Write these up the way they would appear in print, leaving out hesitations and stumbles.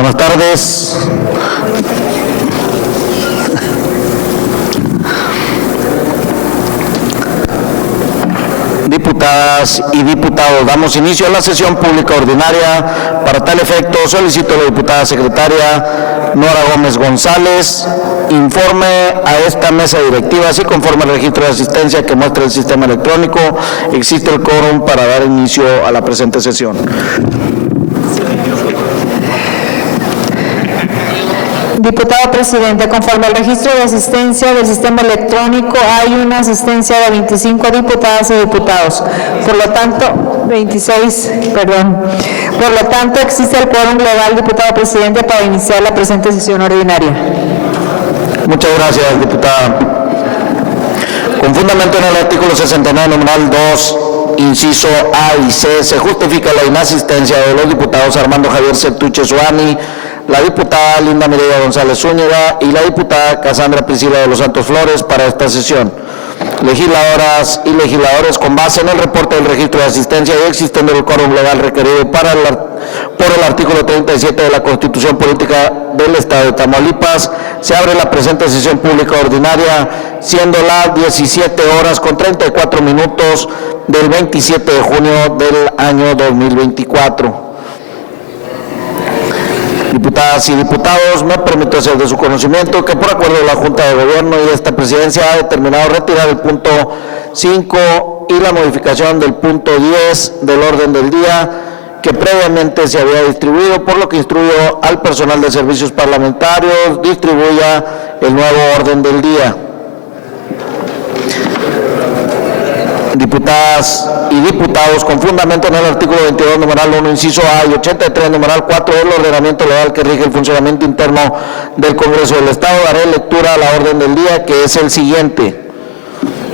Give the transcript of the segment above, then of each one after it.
Buenas tardes. Diputadas y diputados, damos inicio a la sesión pública ordinaria. Para tal efecto, solicito a la diputada secretaria Nora Gómez González informe a esta mesa directiva si conforme al registro de asistencia que muestra el sistema electrónico existe el quórum para dar inicio a la presente sesión. Diputado presidente, conforme al registro de asistencia del sistema electrónico hay una asistencia de 25 diputadas y diputados, por lo tanto, 26, perdón. Por lo tanto, existe el quórum legal, diputado presidente, para iniciar la presente sesión ordinaria. Muchas gracias, diputada. Con fundamento en el artículo 69, numeral 2, inciso A y C, se justifica la inasistencia de los diputados Armando Javier Certuche Suani, la diputada Linda Mireya González Zúñiga y la diputada Cassandra Priscila de los Santos Flores para esta sesión. Legisladoras y legisladores, con base en el reporte del registro de asistencia y existiendo el quórum legal requerido por el artículo 37 de la Constitución Política del Estado de Tamaulipas, se abre la presente sesión pública ordinaria, siendo las 17:34 del 27 de junio del año 2024. Diputadas y diputados, me permito hacer de su conocimiento que por acuerdo de la Junta de Gobierno y de esta presidencia ha determinado retirar el punto 5 y la modificación del punto 10 del orden del día que previamente se había distribuido, por lo que instruyo al personal de servicios parlamentarios distribuya el nuevo orden del día. Diputadas y diputados, con fundamento en el artículo 22, numeral 1, inciso A y 83, numeral 4 del ordenamiento legal que rige el funcionamiento interno del Congreso del Estado, daré lectura a la orden del día, que es el siguiente.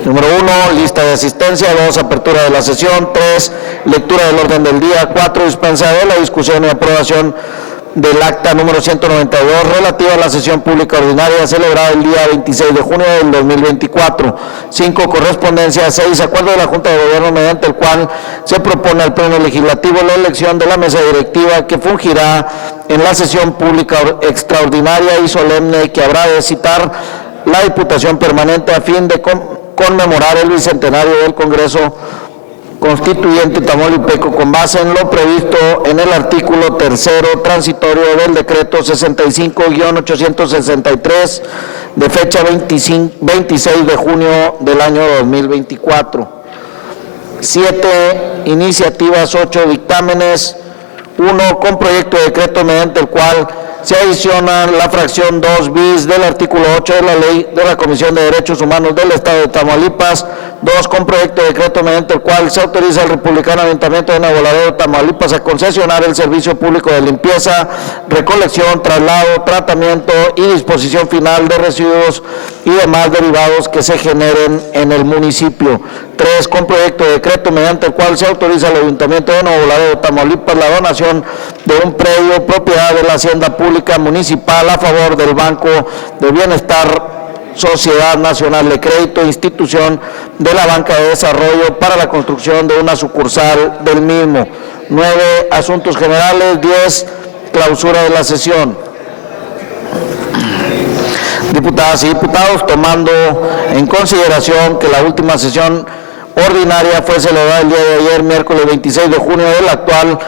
Número 1, lista de asistencia. 2, apertura de la sesión. 3, lectura del orden del día. 4, dispensa de la discusión y aprobación del acta número 192 relativa a la sesión pública ordinaria celebrada el día 26 de junio del 2024. 5, correspondencia. 6, acuerdo de la Junta de Gobierno mediante el cual se propone al Pleno Legislativo la elección de la mesa directiva que fungirá en la sesión pública extraordinaria y solemne que habrá de citar la Diputación Permanente a fin de conmemorar el bicentenario del Congreso Constituyente Tamaulipeco, con base en lo previsto en el artículo 3º transitorio del decreto 65-863 de fecha 26 de junio del año 2024. 7, iniciativas. 8, dictámenes. 1, con proyecto de decreto mediante el cual se adiciona la fracción 2 bis del artículo 8 de la Ley de la Comisión de Derechos Humanos del Estado de Tamaulipas. 2, con proyecto de decreto mediante el cual se autoriza al Republicano Ayuntamiento de Nuevo Laredo, Tamaulipas, a concesionar el servicio público de limpieza, recolección, traslado, tratamiento y disposición final de residuos y demás derivados que se generen en el municipio. 3, con proyecto de decreto mediante el cual se autoriza al Ayuntamiento de Nuevo Laredo, Tamaulipas, la donación de un predio propiedad de la Hacienda Pública Municipal a favor del Banco de Bienestar Sociedad Nacional de Crédito, institución de la Banca de Desarrollo, para la construcción de una sucursal del mismo. 9, asuntos generales. 10, clausura de la sesión. Diputadas y diputados, tomando en consideración que la última sesión ordinaria fue celebrada el día de ayer, miércoles 26 de junio del actual,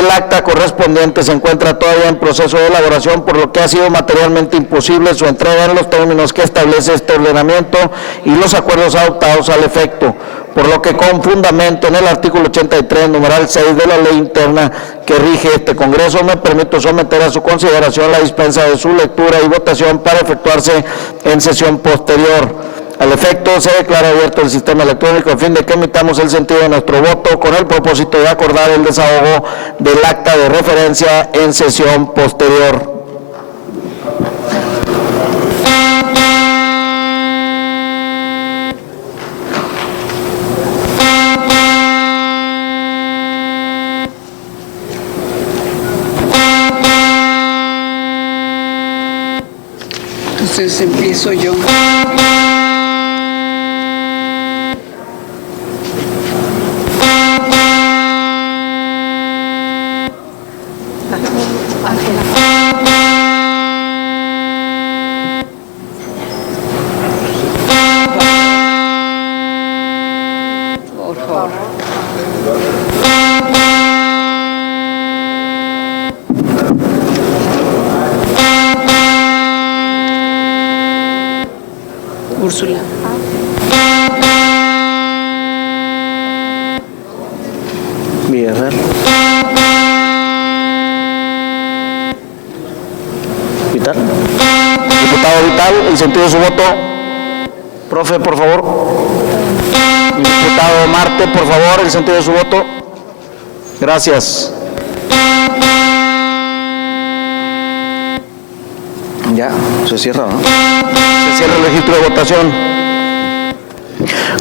el acta correspondiente se encuentra todavía en proceso de elaboración, por lo que ha sido materialmente imposible su entrega en los términos que establece este ordenamiento y los acuerdos adoptados al efecto, por lo que con fundamento en el artículo 83, numeral 6 de la ley interna que rige este Congreso, me permito someter a su consideración la dispensa de su lectura y votación para efectuarse en sesión posterior. Al efecto, se declara abierto el sistema electrónico a fin de que emitamos el sentido de nuestro voto con el propósito de acordar el desahogo del acta de referencia en sesión posterior. Entonces empiezo yo. Ángela. Úrsula. Villarreal. Vital. Diputado Vital, el sentido de su voto. Profe, por favor. Diputado Marte, por favor, el sentido de su voto. Gracias. Ya, se cierra, ¿no? Se cierra el registro de votación.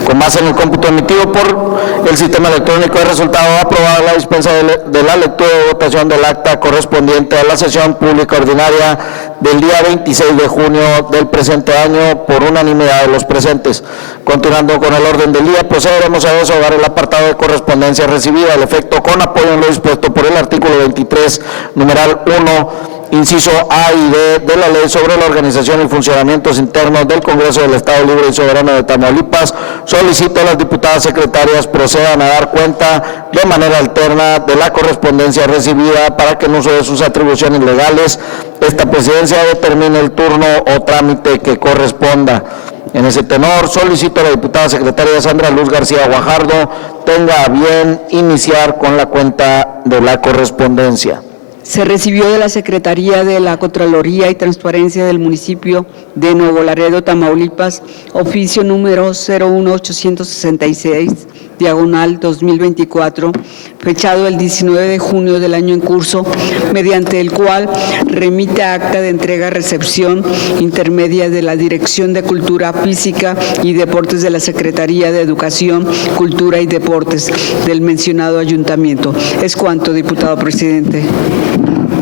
Con base en el cómputo emitido por el sistema electrónico de resultado, aprobada la dispensa de la lectura de votación del acta correspondiente a la sesión pública ordinaria del día 26 de junio del presente año por unanimidad de los presentes. Continuando con el orden del día, procederemos a desahogar el apartado de correspondencia recibida, al efecto con apoyo en lo dispuesto por el artículo 23, numeral 1, inciso A y D de la Ley sobre la organización y funcionamientos internos del Congreso del Estado Libre y Soberano de Tamaulipas, solicito a las diputadas secretarias procedan a dar cuenta de manera alterna de la correspondencia recibida para que en uso de sus atribuciones legales esta presidencia determine el turno o trámite que corresponda. En ese tenor, solicito a la diputada secretaria Sandra Luz García Guajardo tenga a bien iniciar con la cuenta de la correspondencia. Se recibió de la Secretaría de la Contraloría y Transparencia del municipio de Nuevo Laredo, Tamaulipas, oficio número 01866, diagonal 2024, fechado el 19 de junio del año en curso, mediante el cual remite acta de entrega-recepción intermedia de la Dirección de Cultura Física y Deportes de la Secretaría de Educación, Cultura y Deportes del mencionado ayuntamiento. Es cuanto, diputado presidente.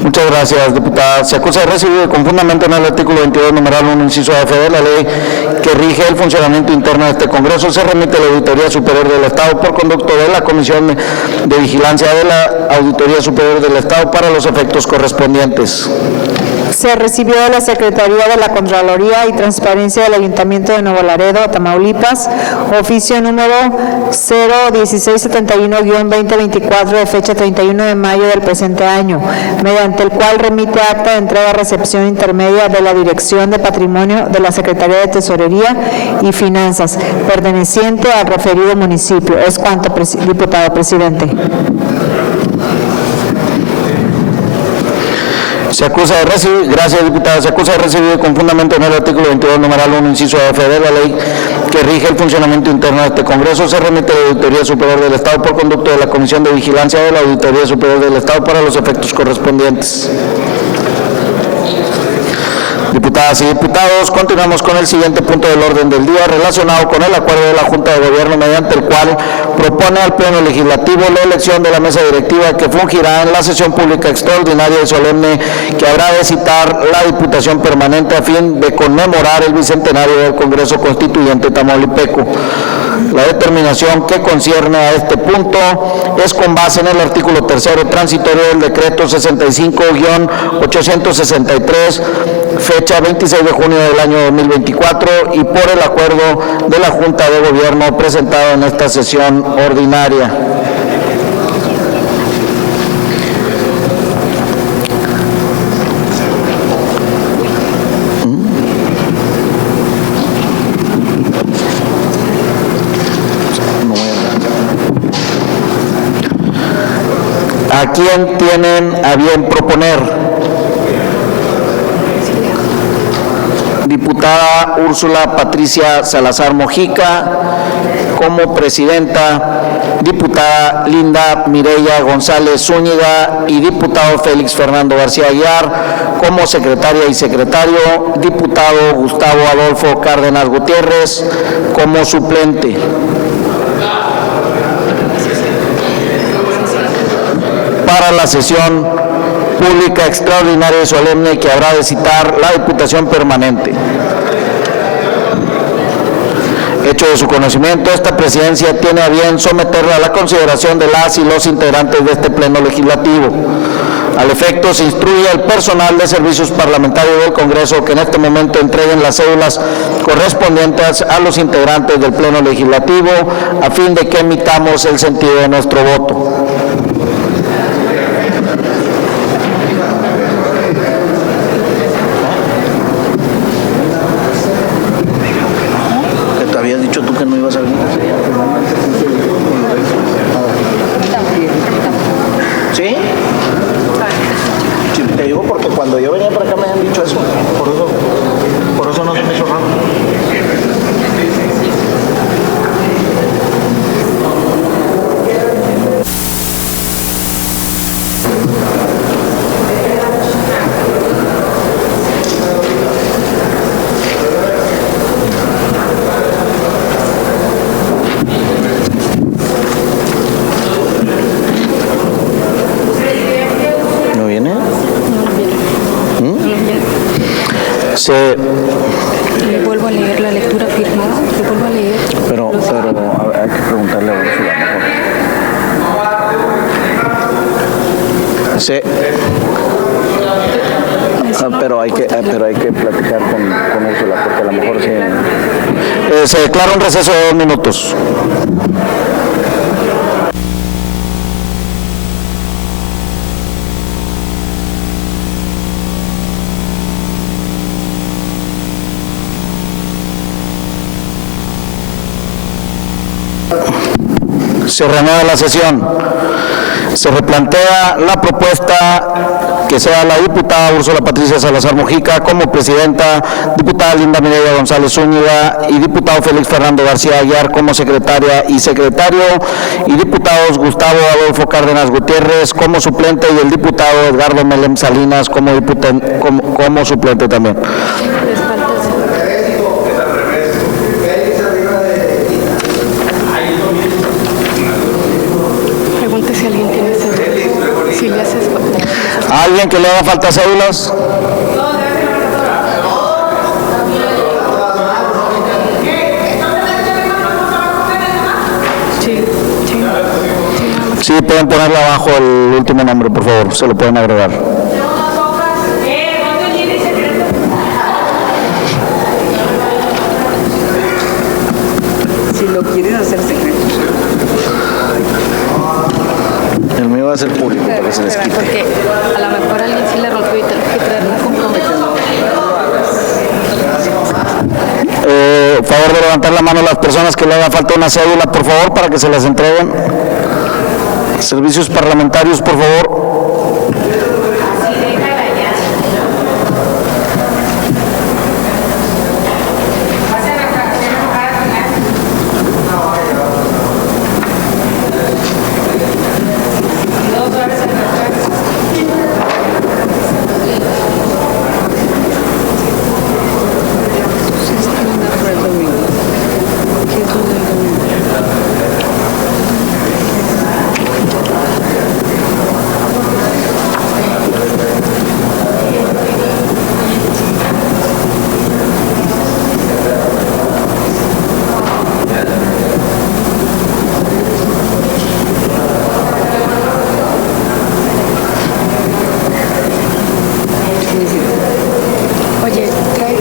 Muchas gracias, diputada. Se acusa de recibir con fundamento en el artículo 22, numeral 1, inciso F de la ley que rige el funcionamiento interno de este Congreso. Se remite a la Auditoría Superior del Estado por conducto de la Comisión de Vigilancia de la Auditoría Superior del Estado para los efectos correspondientes. Se recibió de la Secretaría de la Contraloría y Transparencia del Ayuntamiento de Nuevo Laredo, Tamaulipas, oficio número 01671-2024 de fecha 31 de mayo del presente año, mediante el cual remite acta de entrega-recepción intermedia de la Dirección de Patrimonio de la Secretaría de Tesorería y Finanzas, perteneciente al referido municipio. Es cuanto, diputado presidente. Se acusa de recibir, gracias diputada, se acusa de recibir con fundamento en el artículo 22, numeral 1, inciso F de la ley que rige el funcionamiento interno de este Congreso. Se remite a la Auditoría Superior del Estado por conducto de la Comisión de Vigilancia de la Auditoría Superior del Estado para los efectos correspondientes. Diputadas y diputados, continuamos con el siguiente punto del orden del día relacionado con el acuerdo de la Junta de Gobierno mediante el cual propone al Pleno Legislativo la elección de la mesa directiva que fungirá en la sesión pública extraordinaria y solemne que habrá de citar la Diputación Permanente a fin de conmemorar el bicentenario del Congreso Constituyente Tamaulipeco. La determinación que concierne a este punto es con base en el artículo 3º transitorio del decreto 65-863, fecha 26 de junio del año 2024 y por el acuerdo de la Junta de Gobierno presentado en esta sesión ordinaria. ¿A quién tienen a bien proponer? Diputada Úrsula Patricia Salazar Mojica como presidenta, diputada Linda Mireya González Zúñiga y diputado Félix Fernando García Aguiar como secretaria y secretario, diputado Gustavo Adolfo Cárdenas Gutiérrez como suplente. Para la sesión pública extraordinaria y solemne que habrá de citar la Diputación Permanente. Hecho de su conocimiento, esta presidencia tiene a bien someterla a la consideración de las y los integrantes de este Pleno Legislativo. Al efecto, se instruye al personal de servicios parlamentarios del Congreso que en este momento entreguen las cédulas correspondientes a los integrantes del Pleno Legislativo a fin de que emitamos el sentido de nuestro voto. ¿Te habías dicho tú que no ibas a venir? ¿Sí? Sí, te digo porque cuando yo venía para acá me habían dicho eso. Por eso no se me hizo raro. ¿No viene? Le vuelvo a leer la lectura firmada, le vuelvo a leer. Pero hay que preguntarle a Úrsula mejor. Sí. Pero hay que platicar con Úrsula, porque a lo mejor se declara un receso de 2 minutos. Se reanuda la sesión. Se replantea la propuesta que sea la diputada Úrsula Patricia Salazar Mojica como presidenta, diputada Linda Mireya González Zúñiga y diputado Félix Fernando García Aguiar como secretaria y secretario, y diputados Gustavo Adolfo Cárdenas Gutiérrez como suplente y el diputado Edgardo Melem Salinas como suplente también. Pregunte si alguien tiene cédula. Si le haces falta. ¿A alguien que le haga falta cédulas? Sí, pueden ponerle abajo el último nombre, por favor, se lo pueden agregar. Si lo quieren hacer secreto. El mío va a ser público para que se les quite. Porque a lo mejor alguien sí le rompió y te lo que traer un comprometedor. Favor de levantar la mano a las personas que le haga falta una cédula, por favor, para que se las entreguen. Servicios parlamentarios, por favor. Oye, trae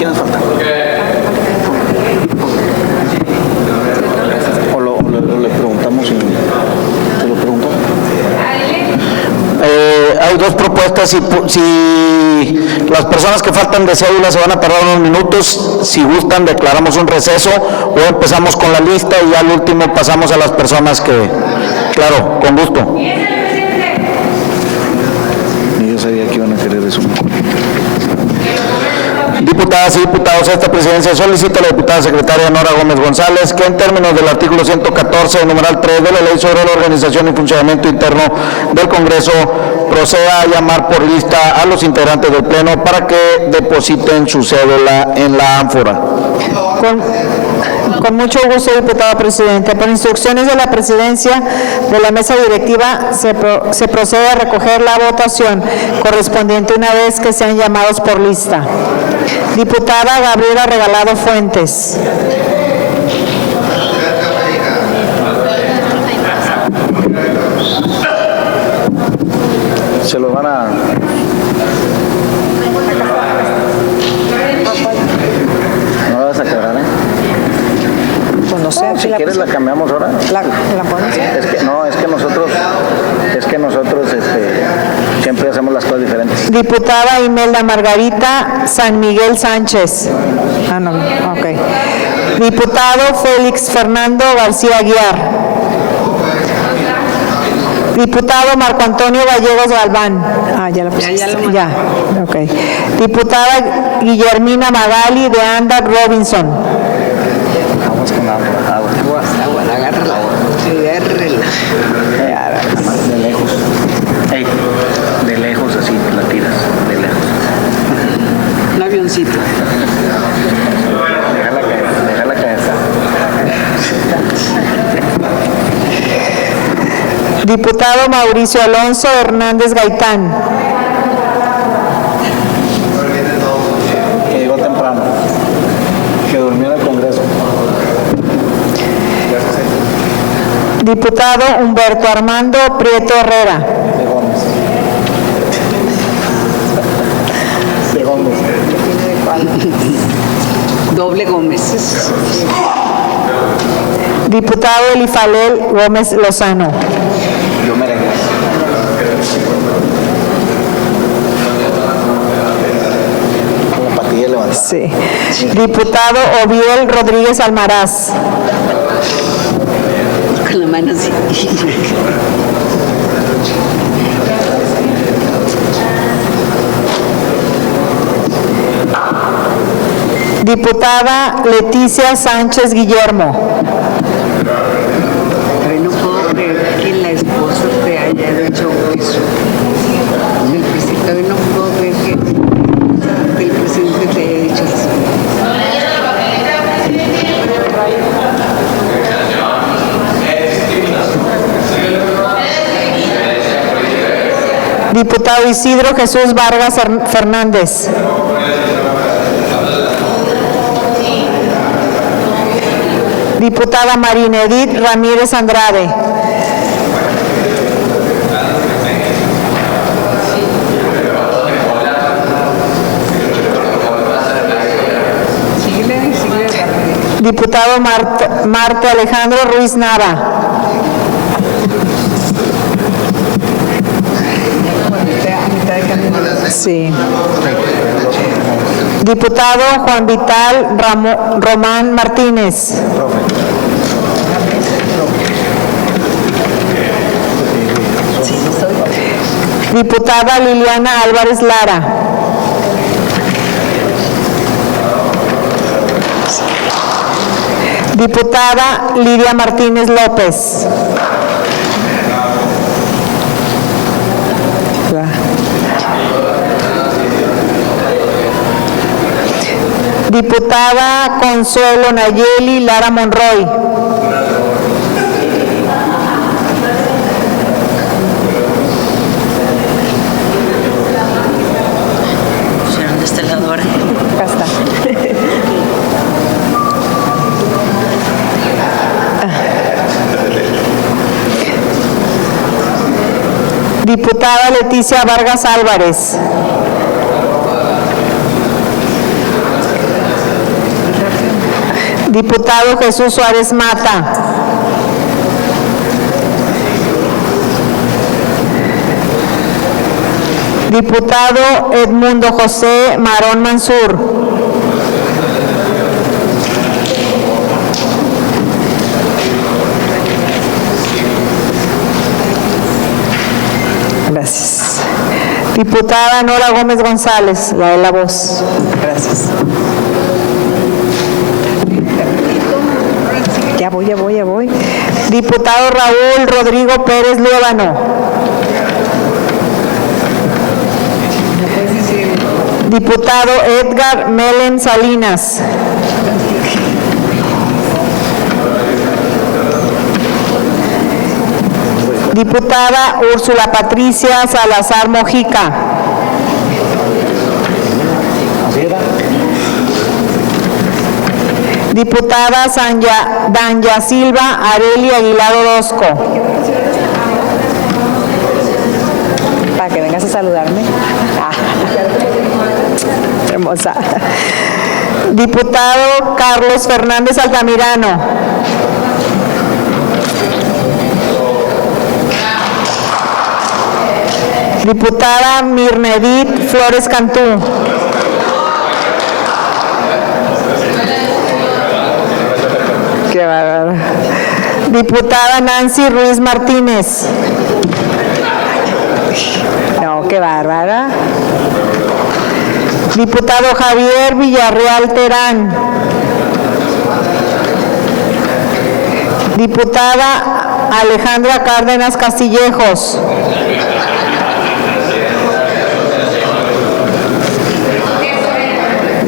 ¿Quiénes faltan? O le preguntamos si te lo pregunto. Hay dos propuestas. Si las personas que faltan de cédula se van a tardar unos minutos, si gustan declaramos un receso o empezamos con la lista y al último pasamos a las personas que, claro, con gusto. Yo sabía que iban a querer eso. Diputadas y diputados, esta presidencia solicita a la diputada secretaria Nora Gómez González que en términos del artículo 114, numeral 3 de la Ley sobre la Organización y Funcionamiento Interno del Congreso, proceda a llamar por lista a los integrantes del Pleno para que depositen su cédula en la ánfora. Con mucho gusto, diputado presidente. Por instrucciones de la presidencia de la mesa directiva, se procede a recoger la votación correspondiente una vez que sean llamados por lista. Diputada Gabriela Regalado Fuentes. Se lo van a... No la vas a quebrar, ¿eh? Pues no sé. Si quieres la cambiamos ahora. ¿La pones? Es que nosotros siempre hacemos las cosas diferentes. Diputada Imelda Margarita San Miguel Sánchez. Ah, no, ok. Diputado Félix Fernando García Aguiar. Diputado Marco Antonio Gallegos Galván. Ah, ya la pusiste. Ya, ok. Diputada Guillermina Magali de Anda Robinson. Vamos con agua. Agárrala. De lejos. Ey, de lejos así, la tiras, de lejos. Un avioncito. Déjala caer. Diputado Mauricio Alonso Hernández Gaitán. Que llegó temprano, que durmió en el Congreso. Diputado Humberto Armando Prieto Herrera. De Gómez. De Gómez. Doble Gómez. Diputado Elifalel Gómez Lozano. Yo me regreso. Con la patilla levantada. Sí. Diputado Oviel Rodríguez Almaraz. Con la mano así. Diputada Leticia Sánchez Guillermo. Pero no puedo creer que la esposa te haya dicho eso. El presidente, no puedo creer que el presidente te haya dicho eso. Diputado Isidro Jesús Vargas Fernández. Diputada Marina Edith Ramírez Andrade. Diputado Marte Alejandro Ruiz Nava. Sí. Diputado Juan Vital Román Martínez. Diputada Liliana Álvarez Lara. Diputada Lidia Martínez López. Diputada Consuelo Nayeli Lara Monroy. ¿De este lado ahora? Acá está. Diputada Leticia Vargas Álvarez. Diputado Jesús Suárez Mata. Diputado Edmundo José Marón Mansur. Gracias. Diputada Nora Gómez González, la de la voz. Gracias. Ya voy. Diputado Raúl Rodrigo Pérez Líbano. Diputado Edgar Melen Salinas. Diputada Úrsula Patricia Salazar Mojica. Diputada Danya Silva Areli Aguilar Orozco. Para que vengas a saludarme. Hermosa. Diputado Carlos Fernández Altamirano. Diputada Mirnedit Flores Cantú. Qué bárbaro. Diputada Nancy Ruiz Martínez. No, qué bárbara. Diputado Javier Villarreal Terán. Diputada Alejandra Cárdenas Castillejos.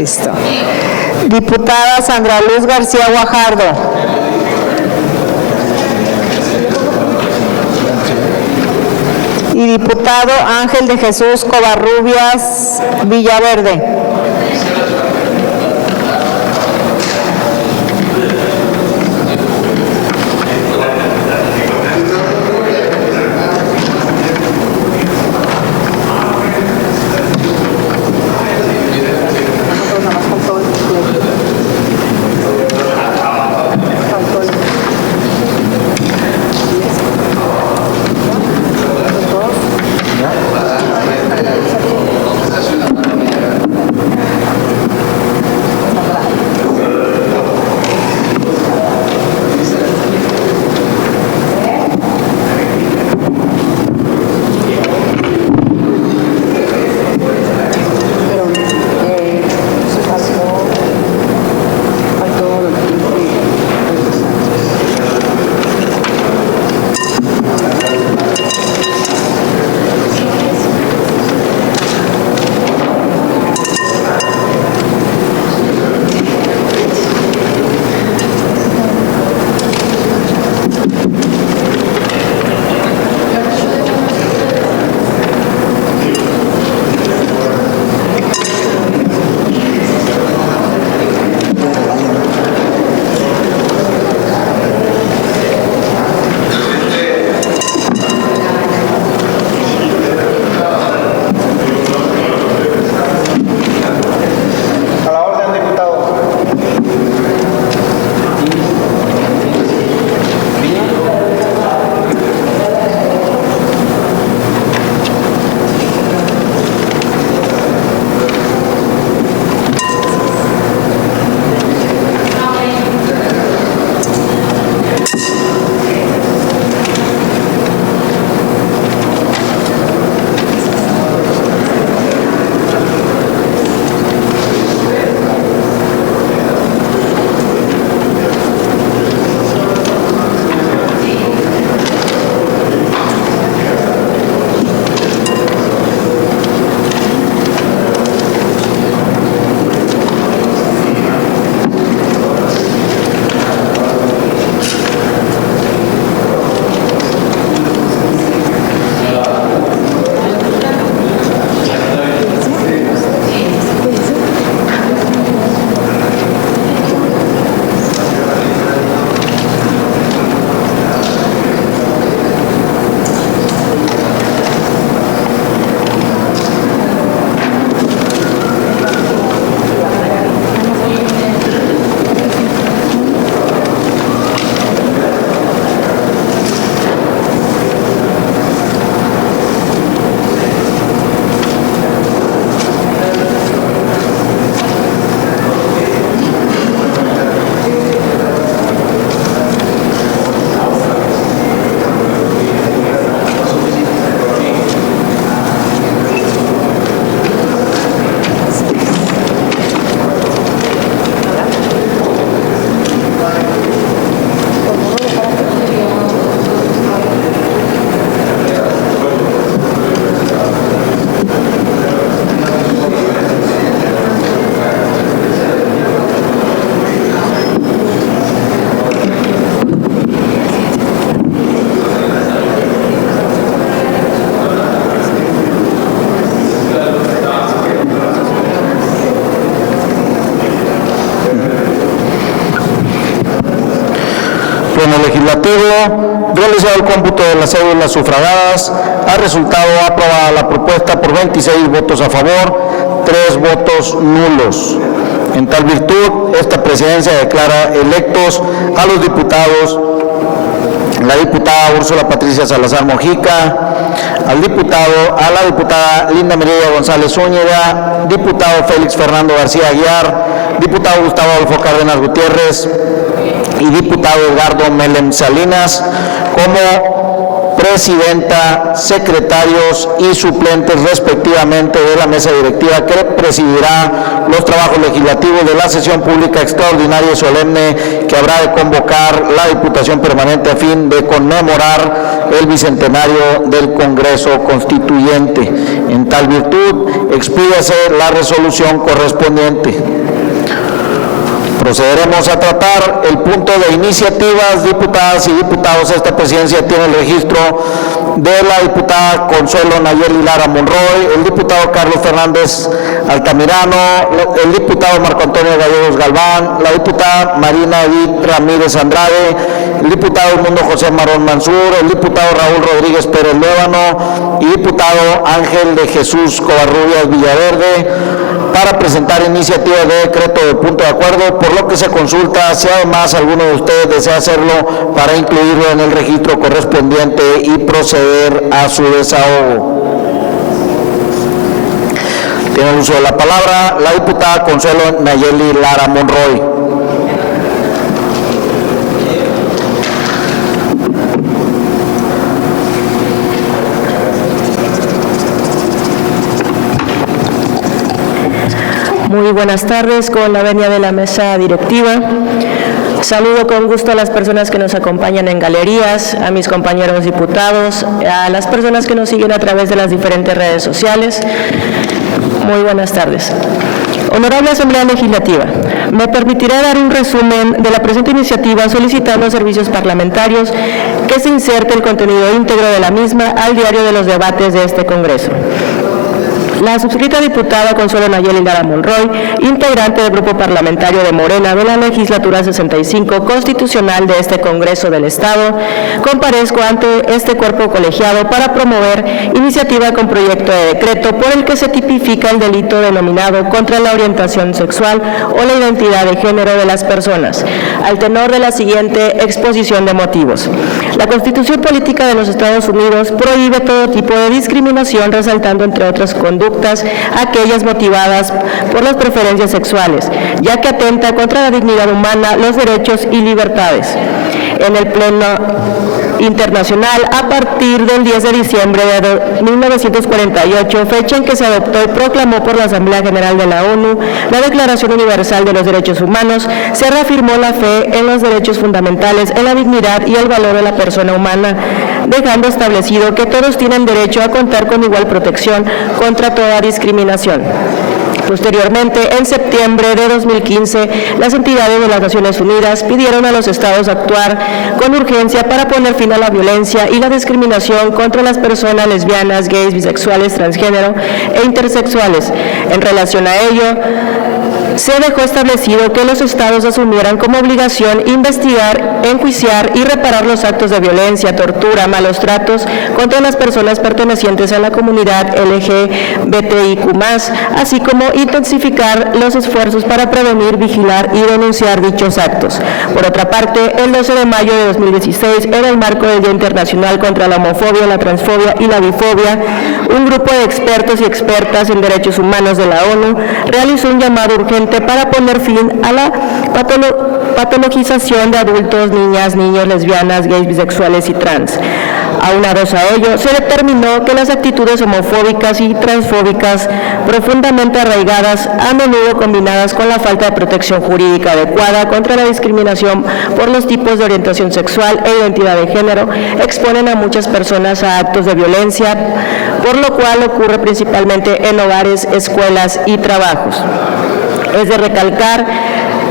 Listo. Diputada Sandra Luz García Guajardo. Y diputado Ángel de Jesús Covarrubias Villaverde. Legislativo, realizado el cómputo de las cédulas sufragadas, ha resultado aprobada la propuesta por 26 votos a favor, 3 votos nulos. En tal virtud, esta presidencia declara electos a los diputados: la diputada Úrsula Patricia Salazar Mojica, a la diputada Linda Merida González Zúñiga, diputado Félix Fernando García Aguiar, diputado Gustavo Adolfo Cárdenas Gutiérrez y diputado Edgardo Melem Salinas como presidenta, secretarios y suplentes respectivamente de la mesa directiva que presidirá los trabajos legislativos de la sesión pública extraordinaria y solemne que habrá de convocar la Diputación Permanente a fin de conmemorar el bicentenario del Congreso Constituyente. En tal virtud, expídase la resolución correspondiente. Procederemos a tratar el punto de iniciativas. Diputadas y diputados, esta presidencia tiene el registro de la diputada Consuelo Nayeli Lara Monroy, el diputado Carlos Fernández Altamirano, el diputado Marco Antonio Gallegos Galván, la diputada Marina Edith Ramírez Andrade, el diputado Edmundo José Marón Mansur, el diputado Raúl Rodríguez Pérez Lévano y diputado Ángel de Jesús Covarrubias Villaverde, para presentar iniciativas de decreto de punto de acuerdo, por lo que se consulta si además alguno de ustedes desea hacerlo para incluirlo en el registro correspondiente y proceder a su desahogo. Tiene el uso de la palabra la diputada Consuelo Nayeli Lara Monroy. Muy buenas tardes, con la venia de la mesa directiva. Saludo con gusto a las personas que nos acompañan en galerías, a mis compañeros diputados, a las personas que nos siguen a través de las diferentes redes sociales. Muy buenas tardes. Honorable Asamblea Legislativa, me permitirá dar un resumen de la presente iniciativa solicitando servicios parlamentarios que se inserte el contenido íntegro de la misma al diario de los debates de este Congreso. La suscrita diputada Consuelo Nayeli Lara Monroy, integrante del Grupo Parlamentario de Morena de la Legislatura 65 Constitucional de este Congreso del Estado, comparezco ante este cuerpo colegiado para promover iniciativa con proyecto de decreto por el que se tipifica el delito denominado contra la orientación sexual o la identidad de género de las personas, al tenor de la siguiente exposición de motivos. La Constitución Política de los Estados Unidos prohíbe todo tipo de discriminación, resaltando entre otras conductas aquellas motivadas por las preferencias sexuales, ya que atenta contra la dignidad humana, los derechos y libertades. En el Pleno Internacional, a partir del 10 de diciembre de 1948, fecha en que se adoptó y proclamó por la Asamblea General de la ONU la Declaración Universal de los Derechos Humanos, se reafirmó la fe en los derechos fundamentales, en la dignidad y el valor de la persona humana, dejando establecido que todos tienen derecho a contar con igual protección contra toda discriminación. Posteriormente, en septiembre de 2015, las entidades de las Naciones Unidas pidieron a los estados actuar con urgencia para poner fin a la violencia y la discriminación contra las personas lesbianas, gays, bisexuales, transgénero e intersexuales. En relación a ello, se dejó establecido que los estados asumieran como obligación investigar, enjuiciar y reparar los actos de violencia, tortura, malos tratos contra las personas pertenecientes a la comunidad LGBTIQ+, así como intensificar los esfuerzos para prevenir, vigilar y denunciar dichos actos. Por otra parte, el 12 de mayo de 2016, en el marco del Día Internacional contra la Homofobia, la Transfobia y la Bifobia, un grupo de expertos y expertas en derechos humanos de la ONU realizó un llamado urgente para poner fin a la patologización de adultos, niñas, niños, lesbianas, gays, bisexuales y trans. Aunados a ello, se determinó que las actitudes homofóbicas y transfóbicas profundamente arraigadas, a menudo combinadas con la falta de protección jurídica adecuada contra la discriminación por los tipos de orientación sexual e identidad de género, exponen a muchas personas a actos de violencia, por lo cual ocurre principalmente en hogares, escuelas y trabajos. Es de recalcar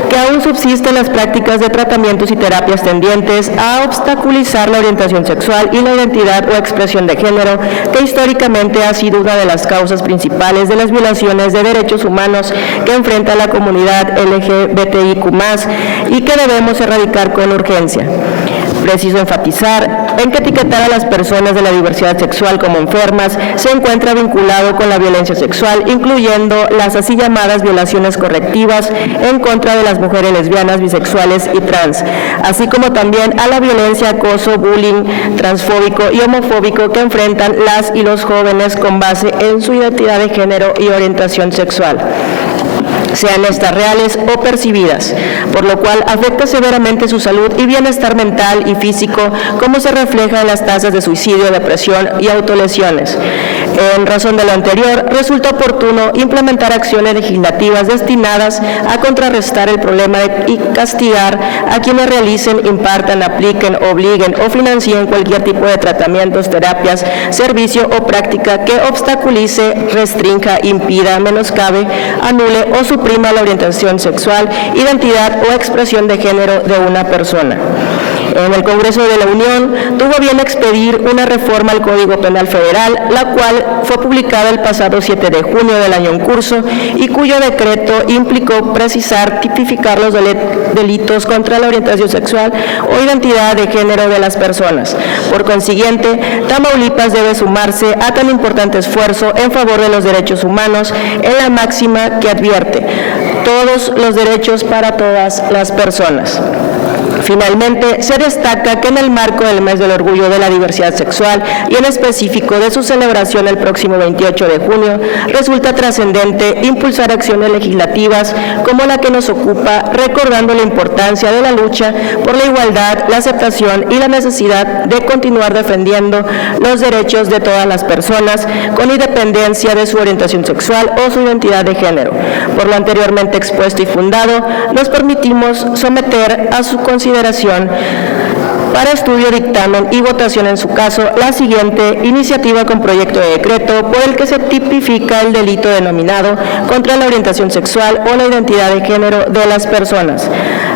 que aún subsisten las prácticas de tratamientos y terapias tendientes a obstaculizar la orientación sexual y la identidad o expresión de género, que históricamente ha sido una de las causas principales de las violaciones de derechos humanos que enfrenta la comunidad LGBTIQ+, y que debemos erradicar con urgencia. Preciso enfatizar en que etiquetar a las personas de la diversidad sexual como enfermas se encuentra vinculado con la violencia sexual, incluyendo las así llamadas violaciones correctivas en contra de las mujeres lesbianas, bisexuales y trans, así como también a la violencia, acoso, bullying transfóbico y homofóbico que enfrentan las y los jóvenes con base en su identidad de género y orientación sexual, sean estas reales o percibidas, por lo cual afecta severamente su salud y bienestar mental y físico, como se refleja en las tasas de suicidio, depresión y autolesiones. En razón de lo anterior, resulta oportuno implementar acciones legislativas destinadas a contrarrestar el problema y castigar a quienes realicen, impartan, apliquen, obliguen o financien cualquier tipo de tratamientos, terapias, servicio o práctica que obstaculice, restrinja, impida, menoscabe, anule o suprima la orientación sexual, identidad o expresión de género de una persona. En el Congreso de la Unión tuvo bien expedir una reforma al Código Penal Federal, la cual fue publicada el pasado 7 de junio del año en curso y cuyo decreto implicó precisar, tipificar los delitos contra la orientación sexual o identidad de género de las personas. Por consiguiente, Tamaulipas debe sumarse a tan importante esfuerzo en favor de los derechos humanos en la máxima que advierte: todos los derechos para todas las personas. Finalmente, se destaca que en el marco del Mes del Orgullo de la Diversidad Sexual y en específico de su celebración el próximo 28 de junio, resulta trascendente impulsar acciones legislativas como la que nos ocupa, recordando la importancia de la lucha por la igualdad, la aceptación y la necesidad de continuar defendiendo los derechos de todas las personas con independencia de su orientación sexual o su identidad de género. Por lo anteriormente expuesto y fundado, nos permitimos someter a su consideración para estudio, dictamen y votación en su caso la siguiente iniciativa con proyecto de decreto por el que se tipifica el delito denominado contra la orientación sexual o la identidad de género de las personas.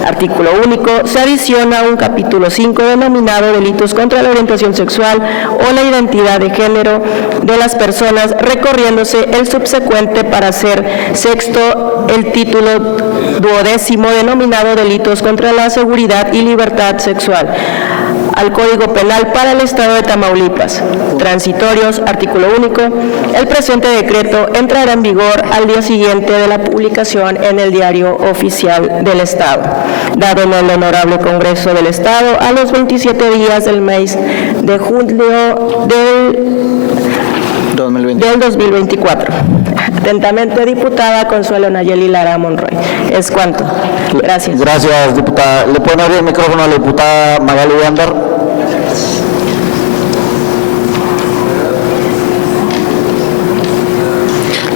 Artículo único. Se adiciona un capítulo 5 denominado delitos contra la orientación sexual o la identidad de género de las personas, recorriéndose el subsecuente para hacer sexto el título 12º denominado delitos contra la seguridad y libertad sexual al Código Penal para el Estado de Tamaulipas. Transitorios. Artículo único. El presente decreto entrará en vigor al día siguiente de la publicación en el Diario Oficial del Estado, dado en el Honorable Congreso del Estado a los 27 días del mes de julio del 2024. Atentamente, diputada Consuelo Nayeli Lara Monroy. Es cuanto. Gracias. Gracias, diputada. ¿Le pueden abrir el micrófono a la diputada Magali Ander?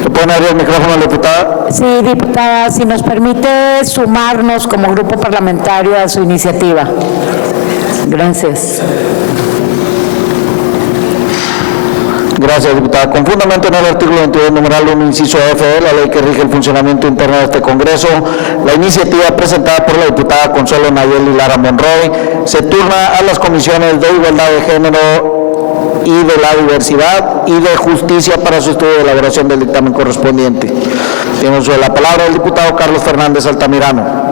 ¿Le pueden abrir el micrófono a la diputada? Sí, diputada, si nos permite sumarnos como grupo parlamentario a su iniciativa. Gracias. Gracias, diputada. Con fundamento en el artículo 22, numeral 1, inciso F de la ley que rige el funcionamiento interno de este Congreso, la iniciativa presentada por la diputada Consuelo Nayeli Lara Monroy se turna a las comisiones de Igualdad de Género y de la Diversidad y de Justicia para su estudio y elaboración del dictamen correspondiente. Tiene uso de la palabra el diputado Carlos Fernández Altamirano.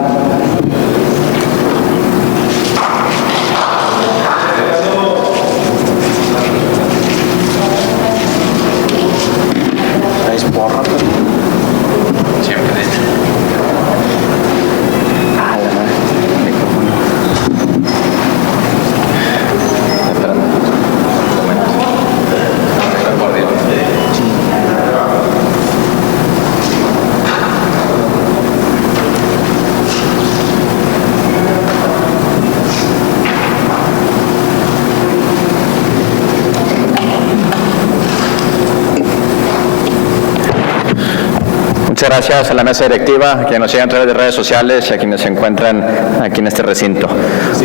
Muchas gracias a la mesa directiva, a quienes nos siguen a través de redes sociales y a quienes se encuentran aquí en este recinto.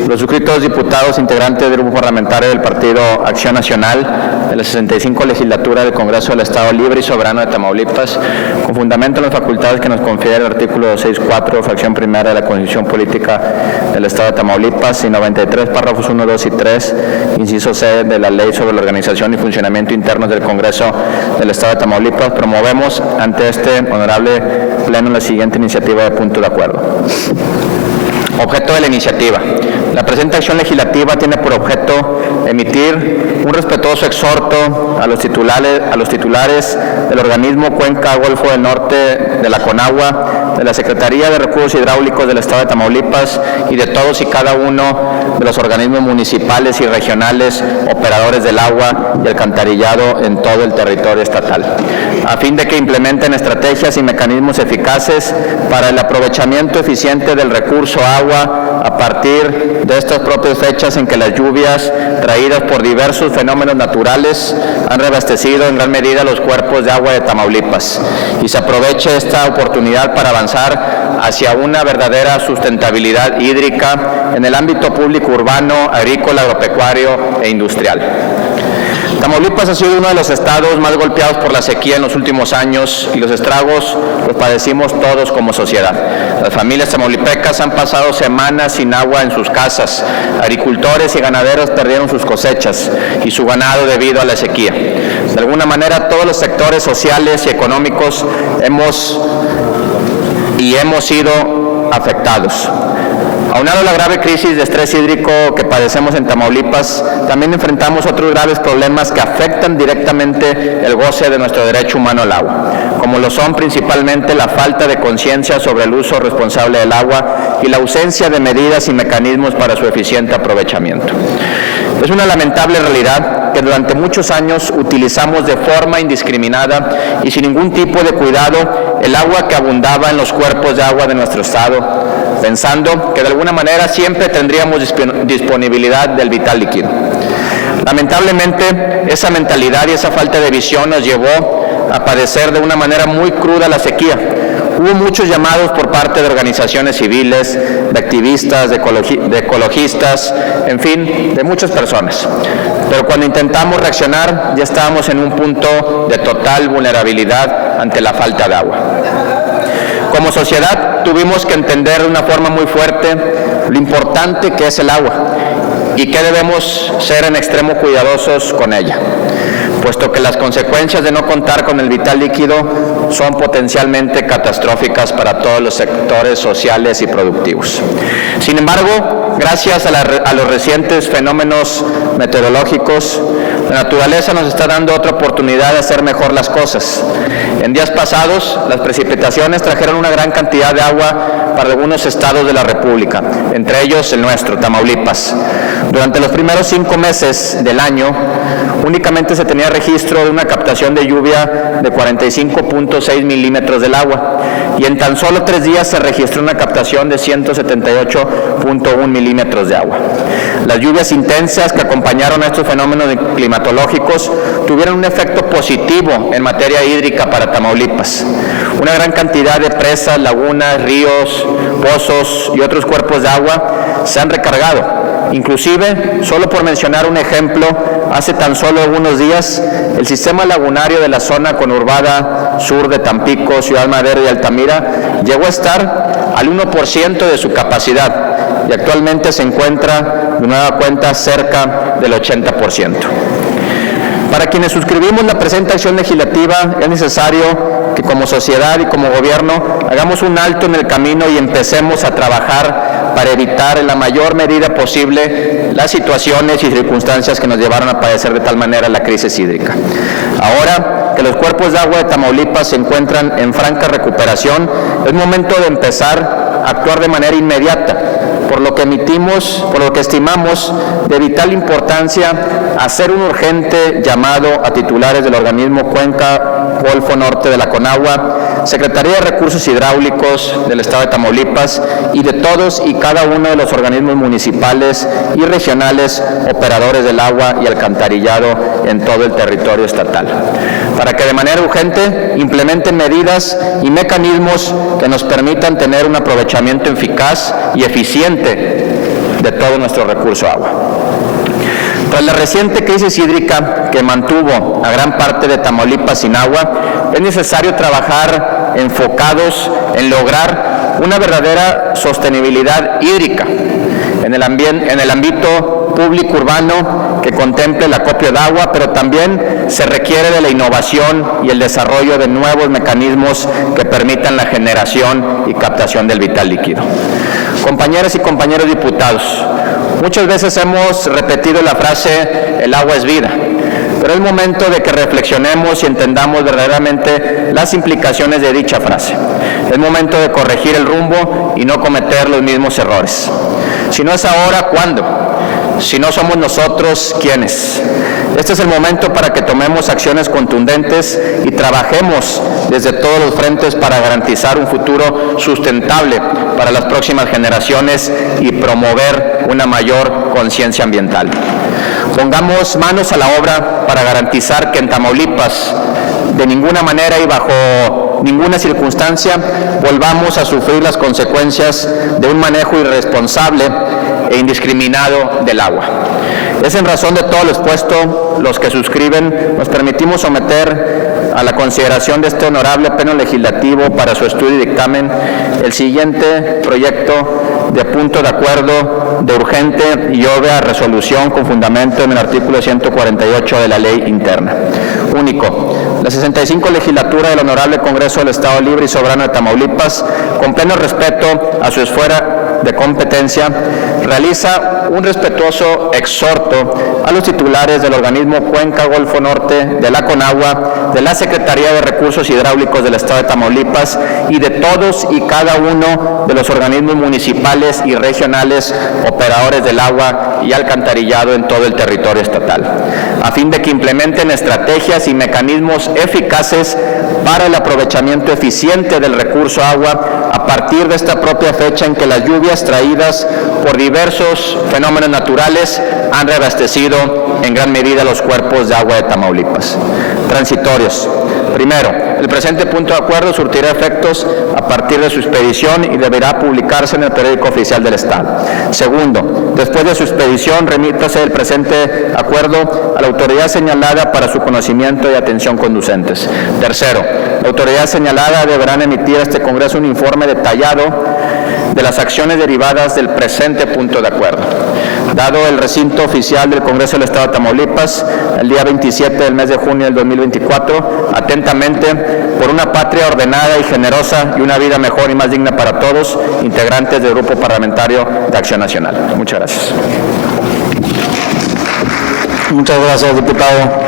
Los suscritos diputados integrantes del Grupo Parlamentario del Partido Acción Nacional de la 65 legislatura del Congreso del Estado Libre y Soberano de Tamaulipas, con fundamento en las facultades que nos confiere el artículo 6.4, fracción primera de la Constitución Política del Estado de Tamaulipas y 93, párrafos 1, 2 y 3, inciso C de la Ley sobre la Organización y Funcionamiento Internos del Congreso del Estado de Tamaulipas, promovemos ante este honorable Pleno la siguiente iniciativa de punto de acuerdo. Objeto de la iniciativa: La presente acción legislativa tiene por objeto emitir un respetuoso exhorto a los titulares del organismo Cuenca Golfo del Norte de la Conagua, de la Secretaría de Recursos Hidráulicos del Estado de Tamaulipas y de todos y cada uno de los organismos municipales y regionales operadores del agua y alcantarillado en todo el territorio estatal, a fin de que implementen estrategias y mecanismos eficaces para el aprovechamiento eficiente del recurso agua a partir de estas propias fechas en que las lluvias traídas por diversos fenómenos naturales han reabastecido en gran medida los cuerpos de agua de Tamaulipas y se aproveche esta oportunidad para avanzar hacia una verdadera sustentabilidad hídrica en el ámbito público urbano, agrícola, agropecuario e industrial. Tamaulipas ha sido uno de los estados más golpeados por la sequía en los últimos años y los estragos los padecimos todos como sociedad. Las familias tamaulipecas han pasado semanas sin agua en sus casas, agricultores y ganaderos perdieron sus cosechas y su ganado debido a la sequía. De alguna manera todos los sectores sociales y económicos hemos sido afectados. Aunado a la grave crisis de estrés hídrico que padecemos en Tamaulipas, también enfrentamos otros graves problemas que afectan directamente el goce de nuestro derecho humano al agua, como lo son principalmente la falta de conciencia sobre el uso responsable del agua y la ausencia de medidas y mecanismos para su eficiente aprovechamiento. Es una lamentable realidad que durante muchos años utilizamos de forma indiscriminada y sin ningún tipo de cuidado el agua que abundaba en los cuerpos de agua de nuestro estado, pensando que de alguna manera siempre tendríamos disponibilidad del vital líquido. Lamentablemente, esa mentalidad y esa falta de visión nos llevó a padecer de una manera muy cruda la sequía. Hubo muchos llamados por parte de organizaciones civiles, de activistas, de ecologistas, en fin, de muchas personas. Pero cuando intentamos reaccionar, ya estábamos en un punto de total vulnerabilidad ante la falta de agua. Como sociedad tuvimos que entender de una forma muy fuerte lo importante que es el agua y que debemos ser en extremo cuidadosos con ella, puesto que las consecuencias de no contar con el vital líquido son potencialmente catastróficas para todos los sectores sociales y productivos. Sin embargo, gracias a los recientes fenómenos meteorológicos, la naturaleza nos está dando otra oportunidad de hacer mejor las cosas. En días pasados, las precipitaciones trajeron una gran cantidad de agua para algunos estados de la República, entre ellos el nuestro, Tamaulipas. Durante los primeros 5 meses del año, únicamente se tenía registro de una captación de lluvia de 45.6 milímetros del agua, y en tan solo 3 días se registró una captación de 178.1 milímetros de agua. Las lluvias intensas que acompañaron a estos fenómenos climatológicos tuvieron un efecto positivo en materia hídrica para Tamaulipas. Una gran cantidad de presas, lagunas, ríos, pozos y otros cuerpos de agua se han recargado. Inclusive, solo por mencionar un ejemplo, hace tan solo algunos días, el sistema lagunario de la zona conurbada sur de Tampico, Ciudad Madero y Altamira llegó a estar al 1% de su capacidad y actualmente se encuentra de nueva cuenta cerca del 80%. Para quienes suscribimos la presente acción legislativa, es necesario que como sociedad y como gobierno hagamos un alto en el camino y empecemos a trabajar para evitar en la mayor medida posible las situaciones y circunstancias que nos llevaron a padecer de tal manera la crisis hídrica. Ahora que los cuerpos de agua de Tamaulipas se encuentran en franca recuperación, es momento de empezar a actuar de manera inmediata, por lo que estimamos de vital importancia hacer un urgente llamado a titulares del organismo Cuenca Golfo Norte de la Conagua, Secretaría de Recursos Hidráulicos del Estado de Tamaulipas y de todos y cada uno de los organismos municipales y regionales operadores del agua y alcantarillado en todo el territorio estatal, para que de manera urgente implementen medidas y mecanismos que nos permitan tener un aprovechamiento eficaz y eficiente de todo nuestro recurso agua. Tras la reciente crisis hídrica que mantuvo a gran parte de Tamaulipas sin agua, es necesario trabajar enfocados en lograr una verdadera sostenibilidad hídrica en el ámbito público urbano que contemple el acopio de agua, pero también se requiere de la innovación y el desarrollo de nuevos mecanismos que permitan la generación y captación del vital líquido. Compañeras y compañeros diputados, Muchas veces hemos repetido la frase, el agua es vida, pero es momento de que reflexionemos y entendamos verdaderamente las implicaciones de dicha frase. Es momento de corregir el rumbo y no cometer los mismos errores. Si no es ahora, ¿cuándo? Si no somos nosotros, ¿quiénes? Este es el momento para que tomemos acciones contundentes y trabajemos desde todos los frentes para garantizar un futuro sustentable para las próximas generaciones y promover una mayor conciencia ambiental. Pongamos manos a la obra para garantizar que en Tamaulipas, de ninguna manera y bajo ninguna circunstancia, volvamos a sufrir las consecuencias de un manejo irresponsable e indiscriminado del agua. Es en razón de todo lo expuesto, los que suscriben, nos permitimos someter a la consideración de este honorable pleno legislativo para su estudio y dictamen el siguiente proyecto de punto de acuerdo de urgente y obvia resolución con fundamento en el artículo 148 de la Ley Interna. Único. La 65 legislatura del Honorable Congreso del Estado Libre y Soberano de Tamaulipas, con pleno respeto a su esfera de competencia, realiza un respetuoso exhorto a los titulares del organismo Cuenca Golfo Norte, de la CONAGUA, de la Secretaría de Recursos Hidráulicos del Estado de Tamaulipas y de todos y cada uno de los organismos municipales y regionales operadores del agua y alcantarillado en todo el territorio estatal, a fin de que implementen estrategias y mecanismos eficaces para el aprovechamiento eficiente del recurso agua a partir de esta propia fecha en que las lluvias traídas por diversos fenómenos naturales han reabastecido en gran medida los cuerpos de agua de Tamaulipas. Transitorios. Primero, el presente punto de acuerdo surtirá efectos a partir de su expedición y deberá publicarse en el periódico oficial del Estado. Segundo, después de su expedición, remítase el presente acuerdo a la autoridad señalada para su conocimiento y atención conducentes. Tercero, la autoridad señalada deberá emitir a este Congreso un informe detallado de las acciones derivadas del presente punto de acuerdo. Dado el recinto oficial del Congreso del Estado de Tamaulipas, el día 27 del mes de junio del 2024, atentamente, por una patria ordenada y generosa y una vida mejor y más digna para todos, integrantes del Grupo Parlamentario de Acción Nacional. Muchas gracias. Muchas gracias, diputado.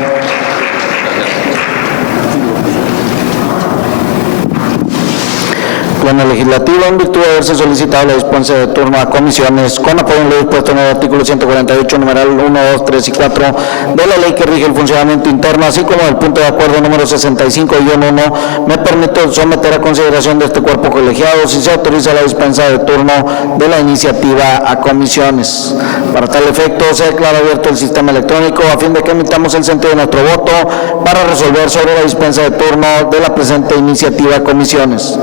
Pleno legislativo, en virtud de haberse solicitado la dispensa de turno a comisiones con apoyo en lo dispuesto en el artículo 148, numeral 1, 2, 3 y 4 de la ley que rige el funcionamiento interno, así como el punto de acuerdo número 65-1, me permito someter a consideración de este cuerpo colegiado si se autoriza la dispensa de turno de la iniciativa a comisiones. Para tal efecto, se declara abierto el sistema electrónico a fin de que emitamos el sentido de nuestro voto para resolver sobre la dispensa de turno de la presente iniciativa a comisiones.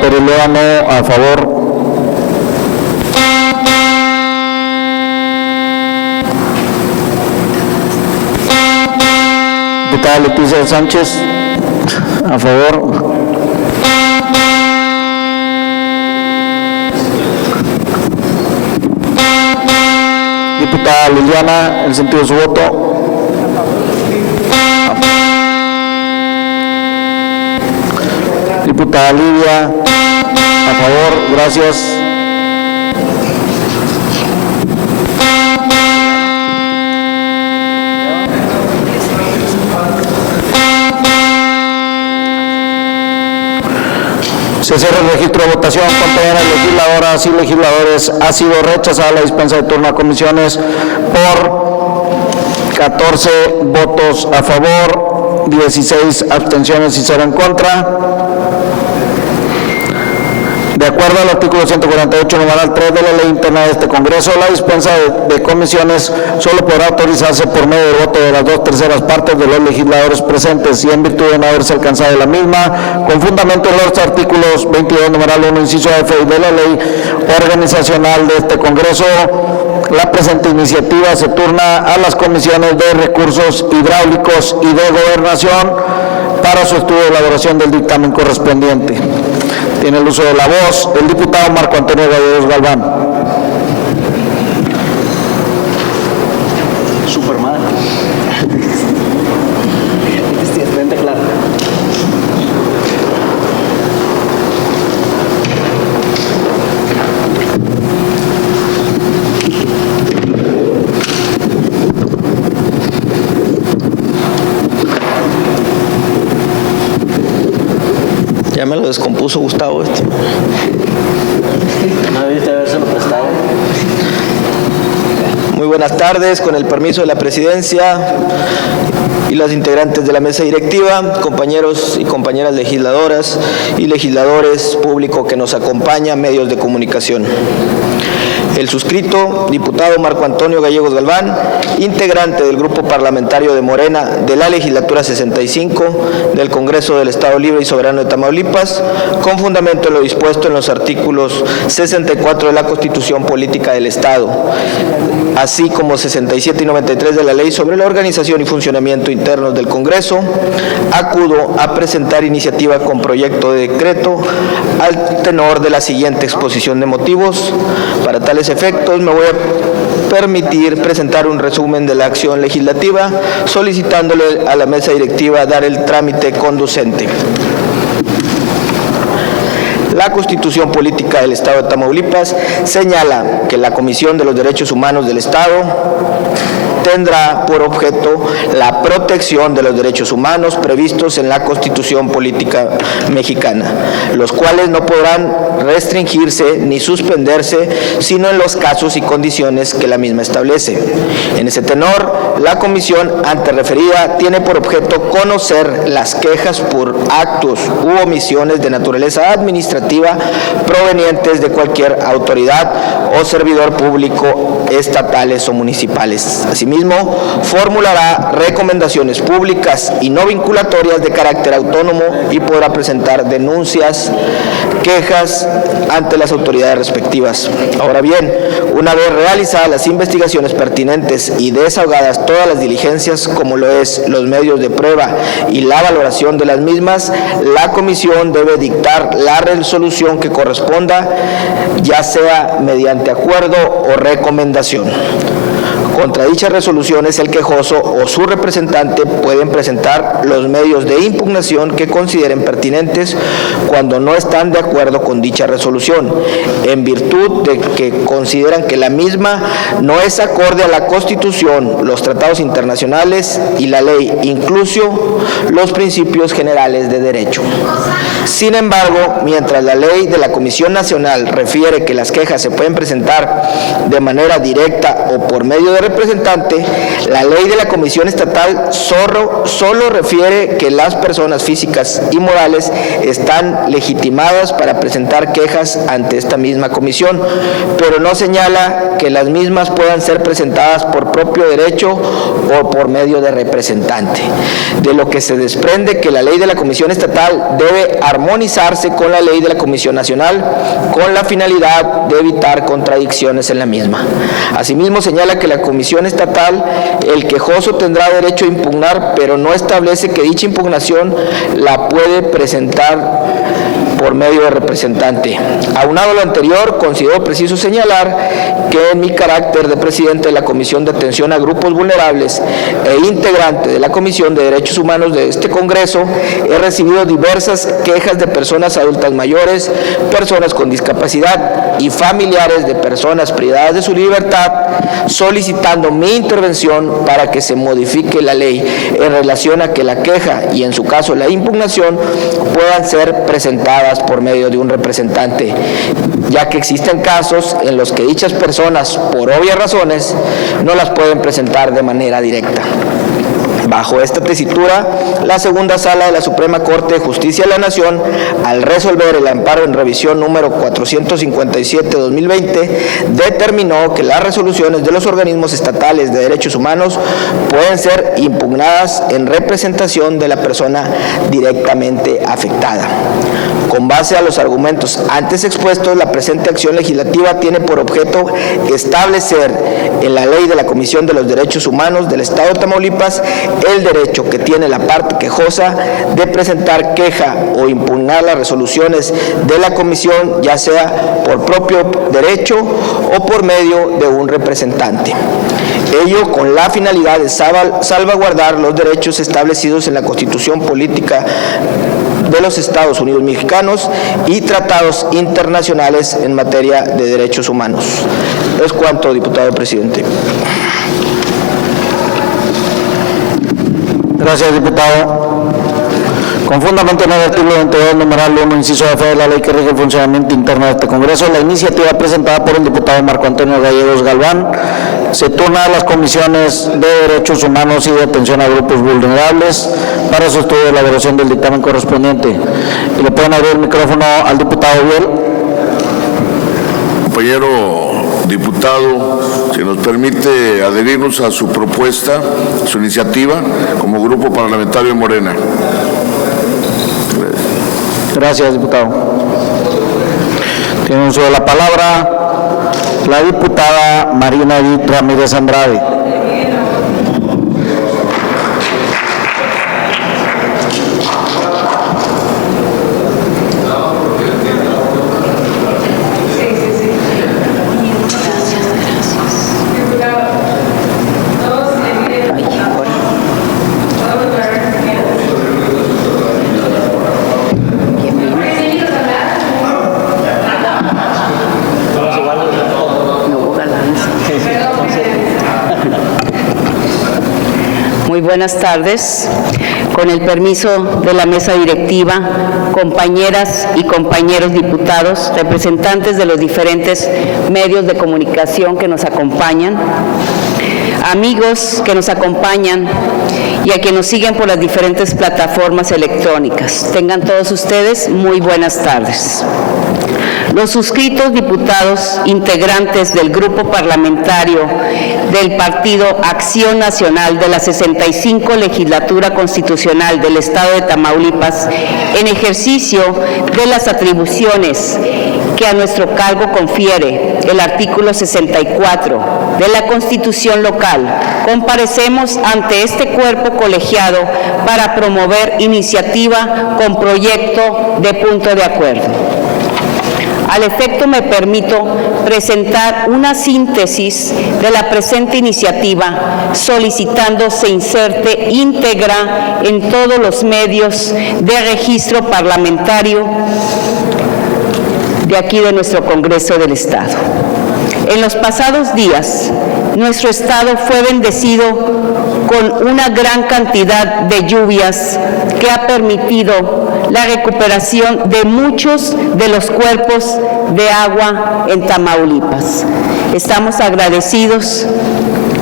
Pereléano, a favor. Diputada Leticia Sánchez, a favor. Diputada Liliana, en sentido de su voto. Diputada Lidia, a favor, gracias. Se cierra el registro de votación. Compañeras legisladoras y legisladores, ha sido rechazada la dispensa de turno a comisiones por 14 votos a favor, 16 abstenciones y 0 en contra. De acuerdo al artículo 148, numeral 3 de la Ley Interna de este Congreso, la dispensa de comisiones solo podrá autorizarse por medio del voto de las 2/3 partes de los legisladores presentes y en virtud de no haberse alcanzado la misma, con fundamento en los artículos 22, numeral 1, inciso F de la Ley Organizacional de este Congreso, la presente iniciativa se turna a las comisiones de Recursos Hidráulicos y de Gobernación para su estudio y elaboración del dictamen correspondiente. Tiene el uso de la voz el diputado Marco Antonio Gallegos Galván. Superman. Vente, claro. Ya me lo descompuso Gustavo este. No debiste habérselo prestado. Muy buenas tardes, con el permiso de la presidencia y los integrantes de la mesa directiva, compañeros y compañeras legisladoras y legisladores, público que nos acompaña, medios de comunicación. El suscrito, diputado Marco Antonio Gallegos Galván, integrante del Grupo Parlamentario de Morena de la Legislatura 65 del Congreso del Estado Libre y Soberano de Tamaulipas, con fundamento en lo dispuesto en los artículos 64 de la Constitución Política del Estado, así como 67 y 93 de la Ley sobre la Organización y Funcionamiento Internos del Congreso, acudo a presentar iniciativa con proyecto de decreto al tenor de la siguiente exposición de motivos. Para tales efectos me voy a permitir presentar un resumen de la acción legislativa, solicitándole a la mesa directiva dar el trámite conducente. La Constitución Política del Estado de Tamaulipas señala que la Comisión de los Derechos Humanos del Estado tendrá por objeto la protección de los derechos humanos previstos en la Constitución Política Mexicana, los cuales no podrán restringirse ni suspenderse, sino en los casos y condiciones que la misma establece. En ese tenor, la comisión antes referida tiene por objeto conocer las quejas por actos u omisiones de naturaleza administrativa provenientes de cualquier autoridad o servidor público, estatales o municipales. Asimismo, formulará recomendaciones públicas y no vinculatorias de carácter autónomo y podrá presentar denuncias, quejas ante las autoridades respectivas. Ahora bien, una vez realizadas las investigaciones pertinentes y desahogadas todas las diligencias, como lo es los medios de prueba y la valoración de las mismas, la comisión debe dictar la resolución que corresponda, ya sea mediante acuerdo o recomendación. Contra dichas resoluciones, el quejoso o su representante pueden presentar los medios de impugnación que consideren pertinentes cuando no están de acuerdo con dicha resolución, en virtud de que consideran que la misma no es acorde a la Constitución, los tratados internacionales y la ley, incluso los principios generales de derecho. Sin embargo, mientras la ley de la Comisión Nacional refiere que las quejas se pueden presentar de manera directa o por medio de representante, la ley de la Comisión Estatal solo refiere que las personas físicas y morales están legitimadas para presentar quejas ante esta misma comisión, pero no señala que las mismas puedan ser presentadas por propio derecho o por medio de representante, de lo que se desprende que la ley de la Comisión Estatal debe armonizarse con la ley de la Comisión Nacional, con la finalidad de evitar contradicciones en la misma. Asimismo, señala que la Comisión Estatal, el quejoso tendrá derecho a impugnar, pero no establece que dicha impugnación la puede presentar por medio de representante. Aunado a lo anterior, considero preciso señalar que en mi carácter de presidente de la Comisión de Atención a Grupos Vulnerables e integrante de la Comisión de Derechos Humanos de este Congreso, he recibido diversas quejas de personas adultas mayores, personas con discapacidad y familiares de personas privadas de su libertad, solicitando mi intervención para que se modifique la ley en relación a que la queja y en su caso la impugnación puedan ser presentadas por medio de un representante, ya que existen casos en los que dichas personas, por obvias razones, no las pueden presentar de manera directa. Bajo esta tesitura, la segunda sala de la Suprema Corte de Justicia de la Nación, al resolver el amparo en revisión número 457/2020, determinó que las resoluciones de los organismos estatales de derechos humanos pueden ser impugnadas en representación de la persona directamente afectada. Con base a los argumentos antes expuestos, la presente acción legislativa tiene por objeto establecer en la ley de la Comisión de los Derechos Humanos del Estado de Tamaulipas el derecho que tiene la parte quejosa de presentar queja o impugnar las resoluciones de la comisión, ya sea por propio derecho o por medio de un representante. Ello con la finalidad de salvaguardar los derechos establecidos en la Constitución Política de los Estados Unidos Mexicanos y tratados internacionales en materia de derechos humanos. Es cuanto, diputado presidente. Gracias, diputado. Con fundamento en el artículo 22, numeral 1, inciso F de la ley que rige el funcionamiento interno de este Congreso, la iniciativa presentada por el diputado Marco Antonio Gallegos Galván se turna a las comisiones de Derechos Humanos y de Atención a Grupos Vulnerables para su estudio de elaboración del dictamen correspondiente. Y le pueden abrir el micrófono al diputado Biel. Compañero diputado, si nos permite adherirnos a su propuesta, su iniciativa, como grupo parlamentario de Morena. Gracias, diputado. Tiene uso de la palabra la diputada Marina Edith Ramírez Andrade. Muy buenas tardes. Con el permiso de la mesa directiva, compañeras y compañeros diputados, representantes de los diferentes medios de comunicación que nos acompañan, amigos que nos acompañan y a quienes nos siguen por las diferentes plataformas electrónicas. Tengan todos ustedes muy buenas tardes. Los suscritos diputados integrantes del grupo parlamentario del Partido Acción Nacional de la 65 Legislatura Constitucional del Estado de Tamaulipas, en ejercicio de las atribuciones que a nuestro cargo confiere el artículo 64 de la Constitución local, comparecemos ante este cuerpo colegiado para promover iniciativa con proyecto de punto de acuerdo. Al efecto, me permito presentar una síntesis de la presente iniciativa, solicitando se inserte íntegra en todos los medios de registro parlamentario de aquí de nuestro Congreso del Estado. En los pasados días, nuestro Estado fue bendecido con una gran cantidad de lluvias que ha permitido la recuperación de muchos de los cuerpos de agua en Tamaulipas. Estamos agradecidos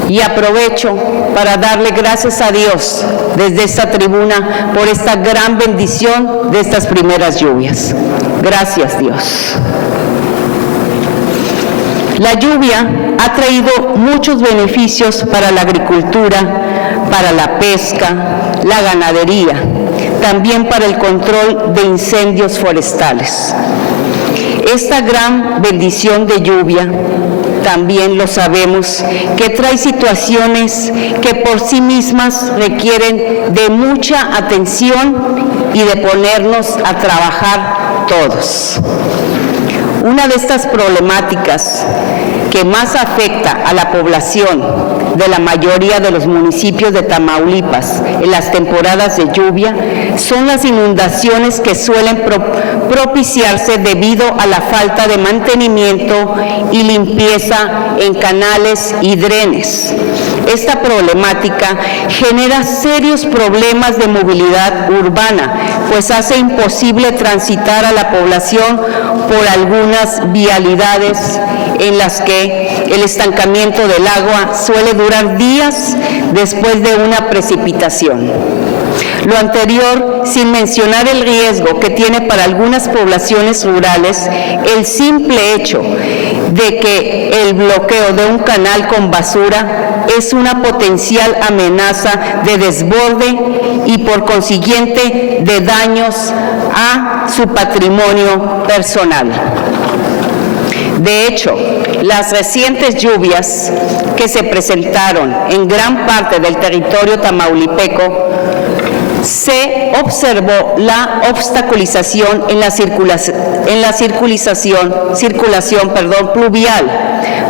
y aprovecho para darle gracias a Dios desde esta tribuna por esta gran bendición de estas primeras lluvias. Gracias, Dios. La lluvia ha traído muchos beneficios para la agricultura, para la pesca, la ganadería, también para el control de incendios forestales. Esta gran bendición de lluvia, también lo sabemos, que trae situaciones que por sí mismas requieren de mucha atención y de ponernos a trabajar todos. Una de estas problemáticas que más afecta a la población de la mayoría de los municipios de Tamaulipas en las temporadas de lluvia son las inundaciones que suelen propiciarse debido a la falta de mantenimiento y limpieza en canales y drenes. Esta problemática genera serios problemas de movilidad urbana, pues hace imposible transitar a la población por algunas vialidades en las que el estancamiento del agua suele durar días después de una precipitación. Lo anterior, sin mencionar el riesgo que tiene para algunas poblaciones rurales el simple hecho de que el bloqueo de un canal con basura es una potencial amenaza de desborde y por consiguiente de daños a su patrimonio personal. De hecho, las recientes lluvias que se presentaron en gran parte del territorio tamaulipeco, se observó la obstaculización en la circulación pluvial,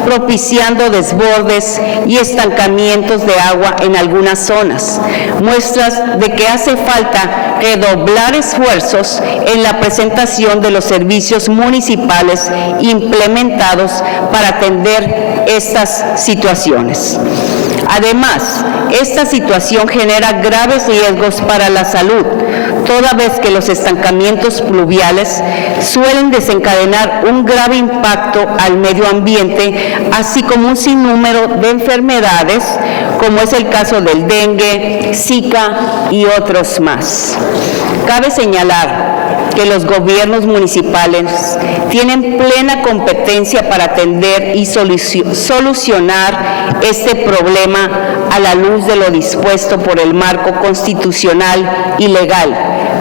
propiciando desbordes y estancamientos de agua en algunas zonas, muestras de que hace falta redoblar esfuerzos en la presentación de los servicios municipales implementados para atender estas situaciones. Además, esta situación genera graves riesgos para la salud, toda vez que los estancamientos pluviales suelen desencadenar un grave impacto al medio ambiente, así como un sinnúmero de enfermedades, como es el caso del dengue, Zika y otros más. Cabe señalar que los gobiernos municipales tienen plena competencia para atender y solucionar este problema a la luz de lo dispuesto por el marco constitucional y legal,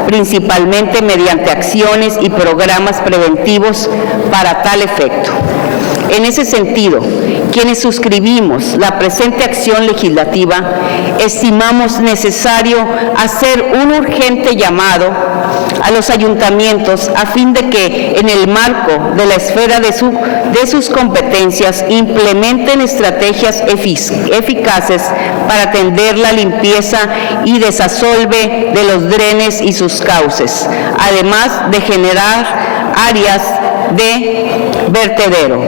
principalmente mediante acciones y programas preventivos para tal efecto. En ese sentido, quienes suscribimos la presente acción legislativa, estimamos necesario hacer un urgente llamado a los ayuntamientos a fin de que, en el marco de la esfera de sus competencias, implementen estrategias eficaces para atender la limpieza y desasolve de los drenes y sus cauces, además de generar áreas de vertedero.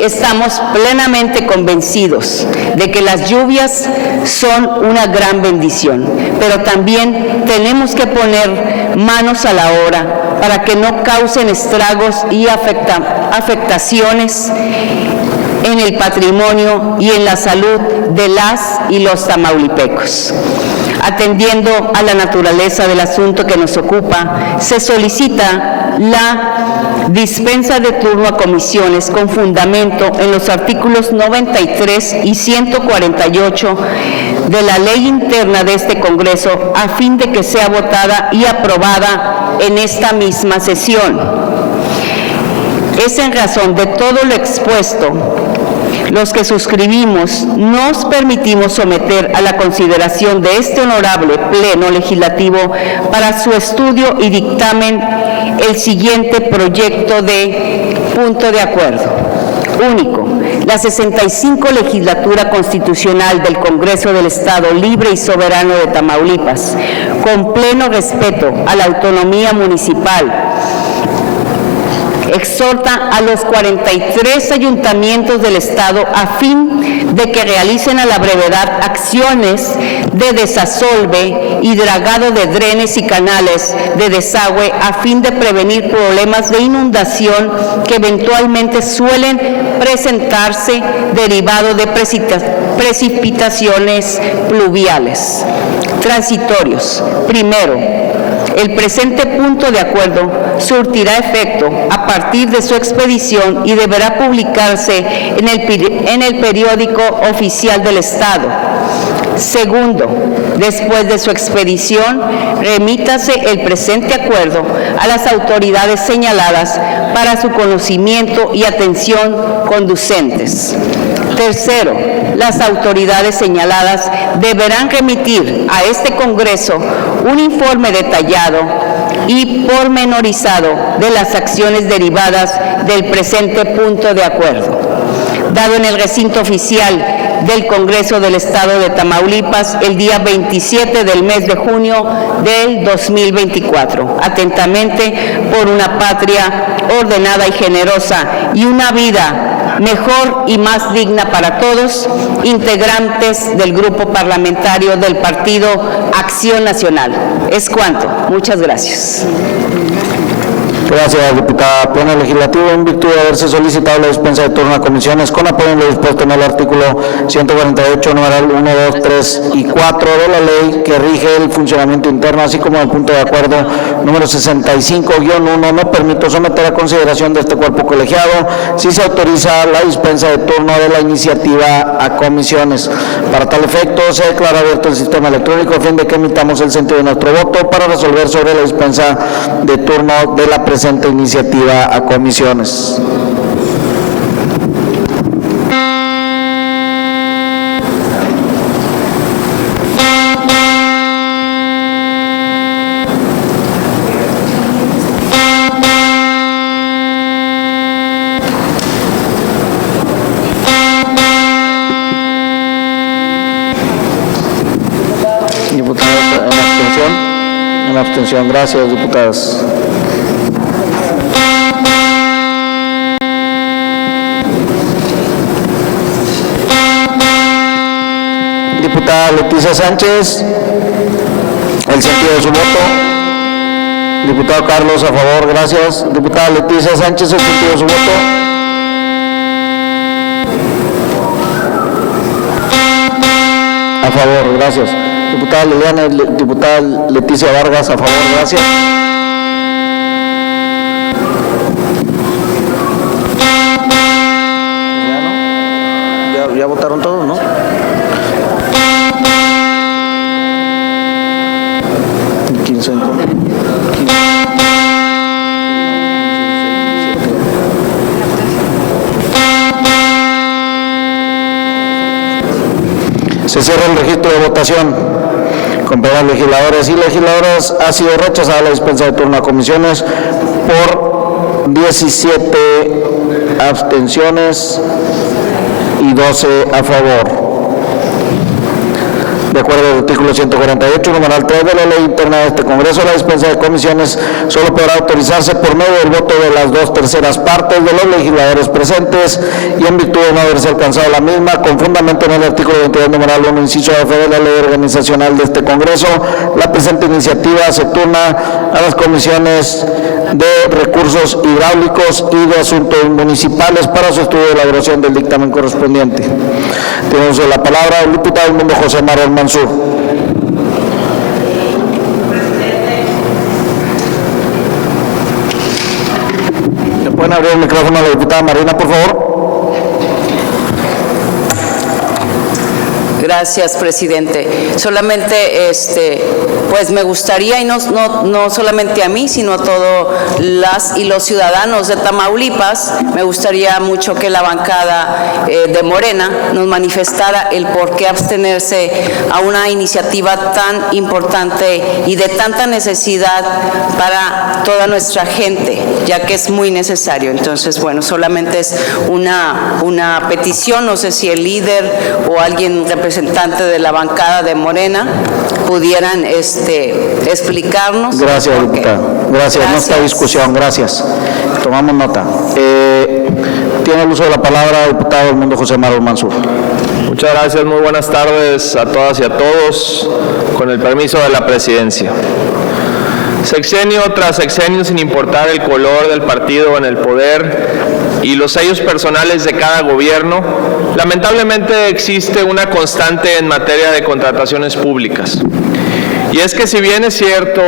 Estamos plenamente convencidos de que las lluvias son una gran bendición, pero también tenemos que poner manos a la obra para que no causen estragos y afectaciones en el patrimonio y en la salud de las y los tamaulipecos. Atendiendo a la naturaleza del asunto que nos ocupa, se solicita la dispensa de turno a comisiones con fundamento en los artículos 93 y 148 de la ley interna de este Congreso, a fin de que sea votada y aprobada en esta misma sesión. Es en razón de todo lo expuesto, los que suscribimos nos permitimos someter a la consideración de este honorable Pleno Legislativo para su estudio y dictamen el siguiente proyecto de punto de acuerdo. Único, la 65 Legislatura Constitucional del Congreso del Estado Libre y Soberano de Tamaulipas, con pleno respeto a la autonomía municipal, exhorta a los 43 ayuntamientos del Estado a fin de que realicen a la brevedad acciones de desasolve y dragado de drenes y canales de desagüe a fin de prevenir problemas de inundación que eventualmente suelen presentarse derivado de precipitaciones pluviales. Transitorios. Primero, el presente punto de acuerdo surtirá efecto a partir de su expedición y deberá publicarse en el periódico oficial del Estado. Segundo, después de su expedición, remítase el presente acuerdo a las autoridades señaladas para su conocimiento y atención conducentes. Tercero, las autoridades señaladas deberán remitir a este Congreso un informe detallado y pormenorizado de las acciones derivadas del presente punto de acuerdo. Dado en el recinto oficial del Congreso del Estado de Tamaulipas el día 27 del mes de junio del 2024. Atentamente, por una patria ordenada y generosa y una vida mejor y más digna para todos, integrantes del grupo parlamentario del Partido Acción Nacional. Es cuanto. Muchas gracias. Gracias, diputada. Pleno Legislativo, en virtud de haberse solicitado la dispensa de turno a comisiones con apoyo en lo dispuesto en el artículo 148, numeral 1, 2, 3 y 4 de la ley que rige el funcionamiento interno, así como el punto de acuerdo número 65-1, no permito someter a consideración de este cuerpo colegiado si se autoriza la dispensa de turno de la iniciativa a comisiones. Para tal efecto, se declara abierto el sistema electrónico a fin de que emitamos el sentido de nuestro voto para resolver sobre la dispensa de turno de la presente iniciativa a comisiones. En abstención. Gracias, diputadas. Diputada Leticia Sánchez, el sentido de su voto. Diputado Carlos, a favor, gracias. Diputada Leticia Sánchez, el sentido de su voto. A favor, gracias. Diputada Liliana, diputada Leticia Vargas, a favor, gracias. ¿Ya votaron todos, no? Se cierra el registro de votación. Compañeros legisladores y legisladoras, ha sido rechazada la dispensa de turno a comisiones por 17 abstenciones y 12 a favor. De acuerdo al artículo 148, numeral 3 de la ley interna de este Congreso, la dispensa de comisiones solo podrá autorizarse por medio del voto de las 2/3 partes de los legisladores presentes y en virtud de no haberse alcanzado la misma, con fundamento en el artículo 22, numeral 1, inciso F de la ley organizacional de este Congreso, la presente iniciativa se turna a las comisiones de recursos hidráulicos y de asuntos municipales para su estudio y elaboración del dictamen correspondiente. Tenemos la palabra el diputado del Mundo José Manuel Mansur. ¿Le pueden abrir el micrófono a la diputada Marina, por favor? Gracias, presidente. Solamente, pues me gustaría, y no solamente a mí, sino a todos las y los ciudadanos de Tamaulipas, me gustaría mucho que la bancada de Morena nos manifestara el por qué abstenerse a una iniciativa tan importante y de tanta necesidad para toda nuestra gente, ya que es muy necesario. Entonces, bueno, solamente es una petición, no sé si el líder o alguien representante de la bancada de Morena pudieran explicarnos. Gracias, diputada. Gracias. No está discusión. Gracias. Tomamos nota. Tiene el uso de la palabra el diputado del Mundo José Manuel Mansur. Muchas gracias. Muy buenas tardes a todas y a todos. Con el permiso de la presidencia. Sexenio tras sexenio, sin importar el color del partido en el poder y los sellos personales de cada gobierno, lamentablemente existe una constante en materia de contrataciones públicas. Y es que si bien es cierto,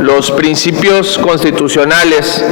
los principios constitucionales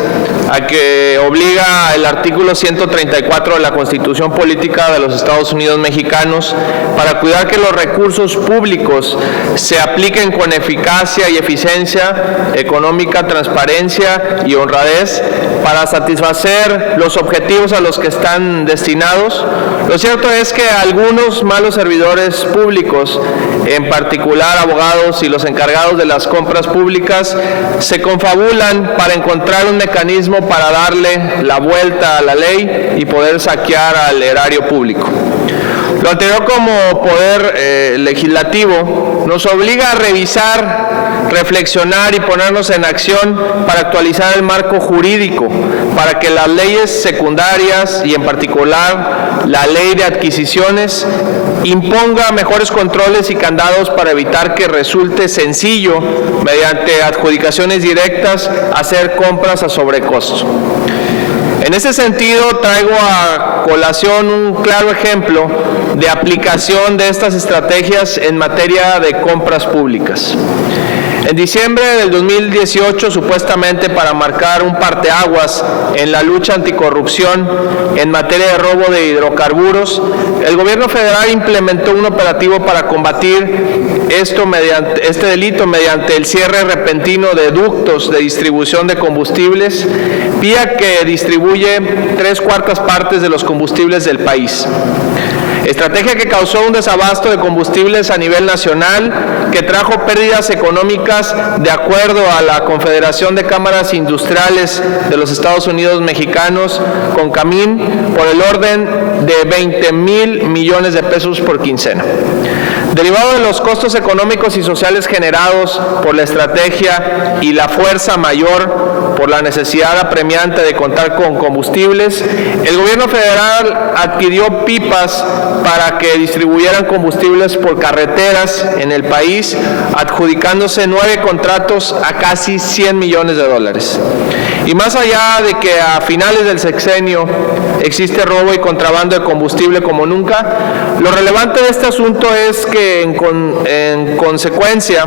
a que obliga el artículo 134 de la Constitución Política de los Estados Unidos Mexicanos para cuidar que los recursos públicos se apliquen con eficacia y eficiencia económica, transparencia y honradez para satisfacer los objetivos a los que están destinados, lo cierto es que algunos malos servidores públicos, en particular abogados y los encargados de las compras públicas, se confabulan para encontrar un mecanismo para darle la vuelta a la ley y poder saquear al erario público. Lo anterior, como poder legislativo, nos obliga a revisar reflexionar y ponernos en acción para actualizar el marco jurídico, para que las leyes secundarias y en particular la ley de adquisiciones imponga mejores controles y candados para evitar que resulte sencillo, mediante adjudicaciones directas, hacer compras a sobrecosto. En ese sentido, traigo a colación un claro ejemplo de aplicación de estas estrategias en materia de compras públicas. En diciembre del 2018, supuestamente para marcar un parteaguas en la lucha anticorrupción en materia de robo de hidrocarburos, el gobierno federal implementó un operativo para combatir este delito mediante el cierre repentino de ductos de distribución de combustibles, vía que distribuye 3/4 partes de los combustibles del país. Estrategia que causó un desabasto de combustibles a nivel nacional, que trajo pérdidas económicas, de acuerdo a la Confederación de Cámaras Industriales de los Estados Unidos Mexicanos, CONCAMIN, por el orden de 20,000 millones de pesos por quincena. Derivado de los costos económicos y sociales generados por la estrategia y la fuerza mayor por la necesidad apremiante de contar con combustibles, el gobierno federal adquirió pipas para que distribuyeran combustibles por carreteras en el país, adjudicándose 9 contratos a casi $100 millones. Y más allá de que a finales del sexenio existe robo y contrabando de combustible como nunca, lo relevante de este asunto es que en consecuencia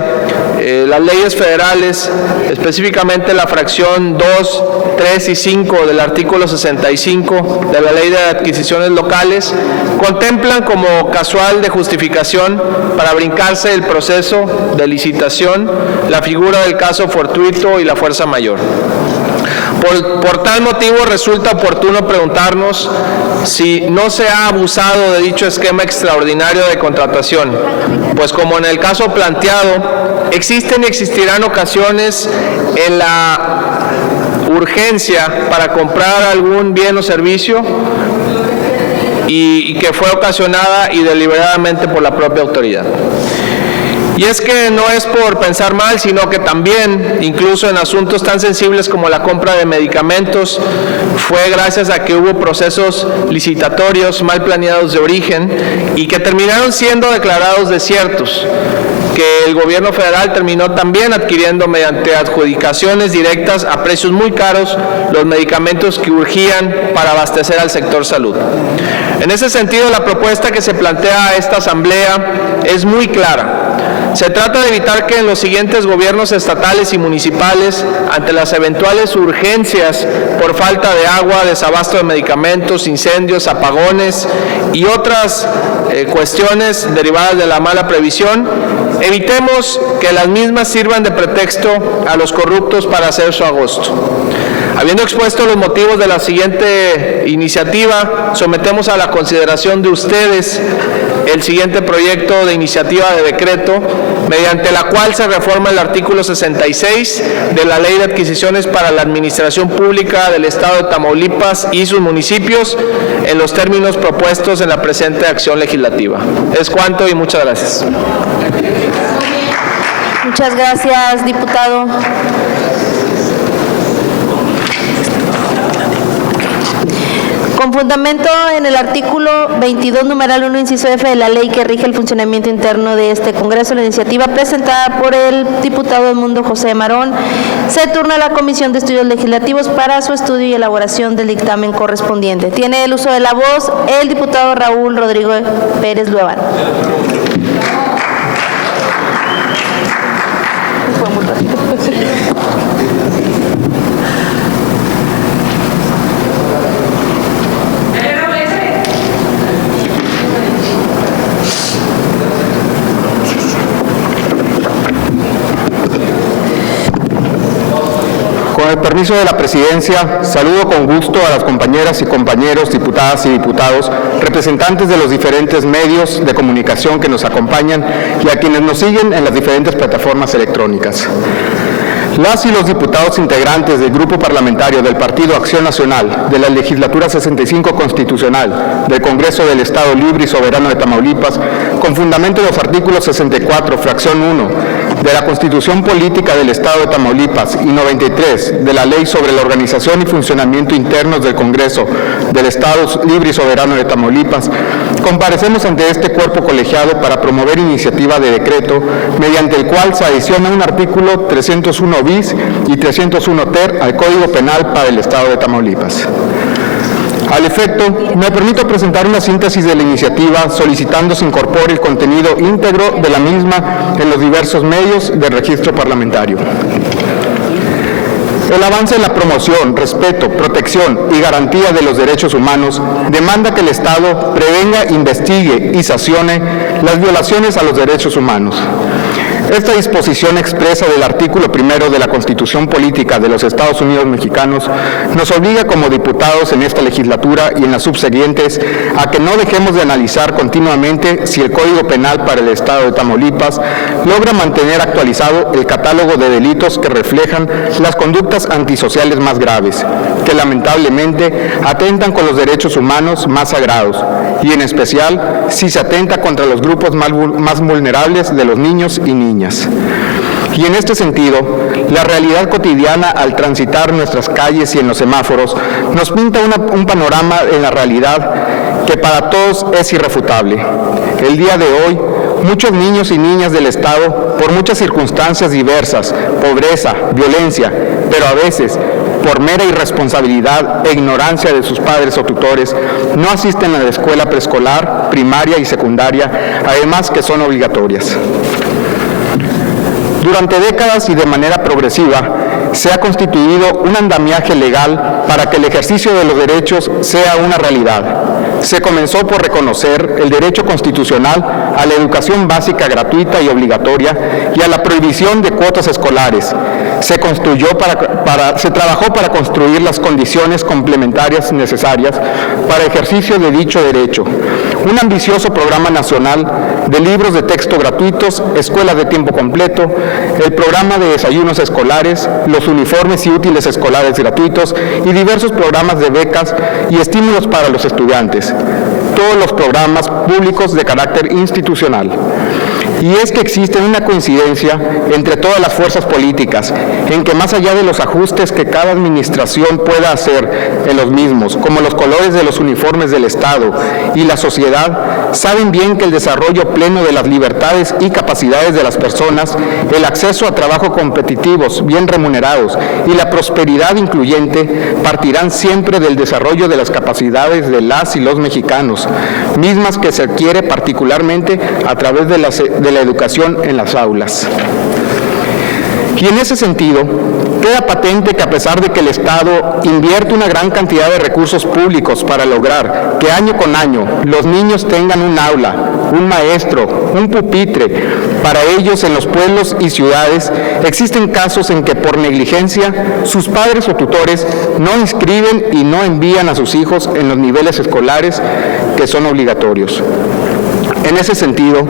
las leyes federales, específicamente la fracción 2, 3 y 5 del artículo 65 de la Ley de Adquisiciones Locales, contemplan como casual de justificación para brincarse el proceso de licitación la figura del caso fortuito y la fuerza mayor. Por tal motivo resulta oportuno preguntarnos si no se ha abusado de dicho esquema extraordinario de contratación, pues como en el caso planteado, existen y existirán ocasiones en la urgencia para comprar algún bien o servicio y que fue ocasionada y deliberadamente por la propia autoridad. Y es que no es por pensar mal, sino que también, incluso en asuntos tan sensibles como la compra de medicamentos, fue gracias a que hubo procesos licitatorios mal planeados de origen y que terminaron siendo declarados desiertos, que el gobierno federal terminó también adquiriendo mediante adjudicaciones directas a precios muy caros los medicamentos que urgían para abastecer al sector salud. En ese sentido, la propuesta que se plantea a esta asamblea es muy clara. Se trata de evitar que en los siguientes gobiernos estatales y municipales, ante las eventuales urgencias por falta de agua, desabasto de medicamentos, incendios, apagones y otras cuestiones derivadas de la mala previsión, evitemos que las mismas sirvan de pretexto a los corruptos para hacer su agosto. Habiendo expuesto los motivos de la siguiente iniciativa, sometemos a la consideración de ustedes el siguiente proyecto de iniciativa de decreto, mediante la cual se reforma el artículo 66 de la Ley de Adquisiciones para la Administración Pública del Estado de Tamaulipas y sus municipios en los términos propuestos en la presente acción legislativa. Es cuanto y muchas gracias. Muchas gracias, diputado. Con fundamento en el artículo 22, numeral 1, inciso F de la ley que rige el funcionamiento interno de este Congreso, la iniciativa presentada por el diputado Edmundo José Marón se turna a la Comisión de Estudios Legislativos para su estudio y elaboración del dictamen correspondiente. Tiene el uso de la voz el diputado Raúl Rodrigo Pérez Lueván. Con el permiso de la Presidencia, saludo con gusto a las compañeras y compañeros, diputadas y diputados, representantes de los diferentes medios de comunicación que nos acompañan y a quienes nos siguen en las diferentes plataformas electrónicas. Las y los diputados integrantes del Grupo Parlamentario del Partido Acción Nacional de la Legislatura 65 Constitucional del Congreso del Estado Libre y Soberano de Tamaulipas, con fundamento en los artículos 64, fracción 1 de la Constitución Política del Estado de Tamaulipas y 93 de la Ley sobre la Organización y Funcionamiento Internos del Congreso del Estado Libre y Soberano de Tamaulipas, comparecemos ante este cuerpo colegiado para promover iniciativa de decreto mediante el cual se adiciona un artículo 301 bis y 301 ter al Código Penal para el Estado de Tamaulipas. Al efecto, me permito presentar una síntesis de la iniciativa solicitando se incorpore el contenido íntegro de la misma en los diversos medios de registro parlamentario. El avance en la promoción, respeto, protección y garantía de los derechos humanos demanda que el Estado prevenga, investigue y sancione las violaciones a los derechos humanos. Esta disposición expresa del artículo 1 de la Constitución Política de los Estados Unidos Mexicanos nos obliga como diputados en esta legislatura y en las subsiguientes a que no dejemos de analizar continuamente si el Código Penal para el Estado de Tamaulipas logra mantener actualizado el catálogo de delitos que reflejan las conductas antisociales más graves, que lamentablemente atentan con los derechos humanos más sagrados, y en especial si se atenta contra los grupos más vulnerables de los niños y niñas. Y en este sentido, la realidad cotidiana al transitar nuestras calles y en los semáforos nos pinta un panorama en la realidad que para todos es irrefutable. El día de hoy, muchos niños y niñas del Estado, por muchas circunstancias diversas, pobreza, violencia, pero a veces por mera irresponsabilidad e ignorancia de sus padres o tutores, no asisten a la escuela preescolar, primaria y secundaria, además que son obligatorias. Durante décadas y de manera progresiva, se ha constituido un andamiaje legal para que el ejercicio de los derechos sea una realidad. Se comenzó por reconocer el derecho constitucional a la educación básica gratuita y obligatoria y a la prohibición de cuotas escolares. Se trabajó para construir las condiciones complementarias necesarias para ejercicio de dicho derecho. Un ambicioso programa nacional de libros de texto gratuitos, escuelas de tiempo completo, el programa de desayunos escolares, los uniformes y útiles escolares gratuitos y diversos programas de becas y estímulos para los estudiantes. Todos los programas públicos de carácter institucional. Y es que existe una coincidencia entre todas las fuerzas políticas, en que más allá de los ajustes que cada administración pueda hacer en los mismos, como los colores de los uniformes del Estado y la sociedad, saben bien que el desarrollo pleno de las libertades y capacidades de las personas, el acceso a trabajo competitivos, bien remunerados y la prosperidad incluyente partirán siempre del desarrollo de las capacidades de las y los mexicanos, mismas que se adquiere particularmente a través de la educación en las aulas. Y en ese sentido, queda patente que a pesar de que el Estado invierte una gran cantidad de recursos públicos para lograr que año con año los niños tengan un aula, un maestro, un pupitre, para ellos en los pueblos y ciudades, existen casos en que por negligencia sus padres o tutores no inscriben y no envían a sus hijos en los niveles escolares que son obligatorios. En ese sentido,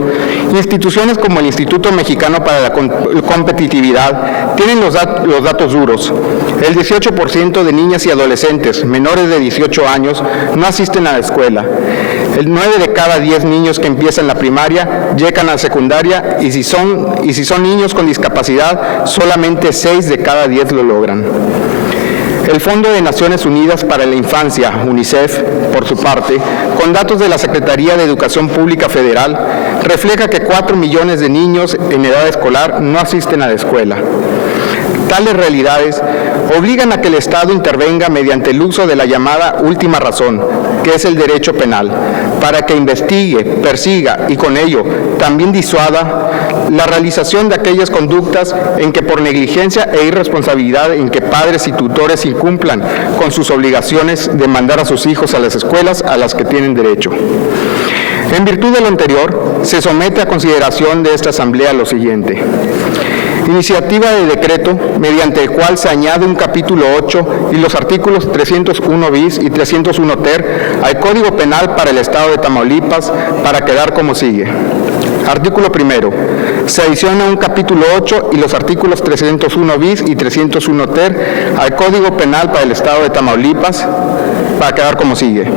instituciones como el Instituto Mexicano para la Competitividad tienen los datos duros. El 18% de niñas y adolescentes menores de 18 años no asisten a la escuela. El 9 de cada 10 niños que empiezan la primaria llegan a la secundaria y si son niños con discapacidad, solamente 6 de cada 10 lo logran. El Fondo de Naciones Unidas para la Infancia, UNICEF, por su parte, con datos de la Secretaría de Educación Pública Federal, refleja que 4 millones de niños en edad escolar no asisten a la escuela. Tales realidades obligan a que el Estado intervenga mediante el uso de la llamada última razón, que es el derecho penal, para que investigue, persiga y con ello también disuada la realización de aquellas conductas en que por negligencia e irresponsabilidad en que padres y tutores incumplan con sus obligaciones de mandar a sus hijos a las escuelas a las que tienen derecho. En virtud de lo anterior, se somete a consideración de esta Asamblea lo siguiente. Iniciativa de decreto mediante el cual se añade un capítulo 8 y los artículos 301 bis y 301 ter al Código Penal para el Estado de Tamaulipas para quedar como sigue. Artículo primero. Se adiciona un capítulo 8 y los artículos 301 bis y 301 ter al Código Penal para el Estado de Tamaulipas para quedar como sigue.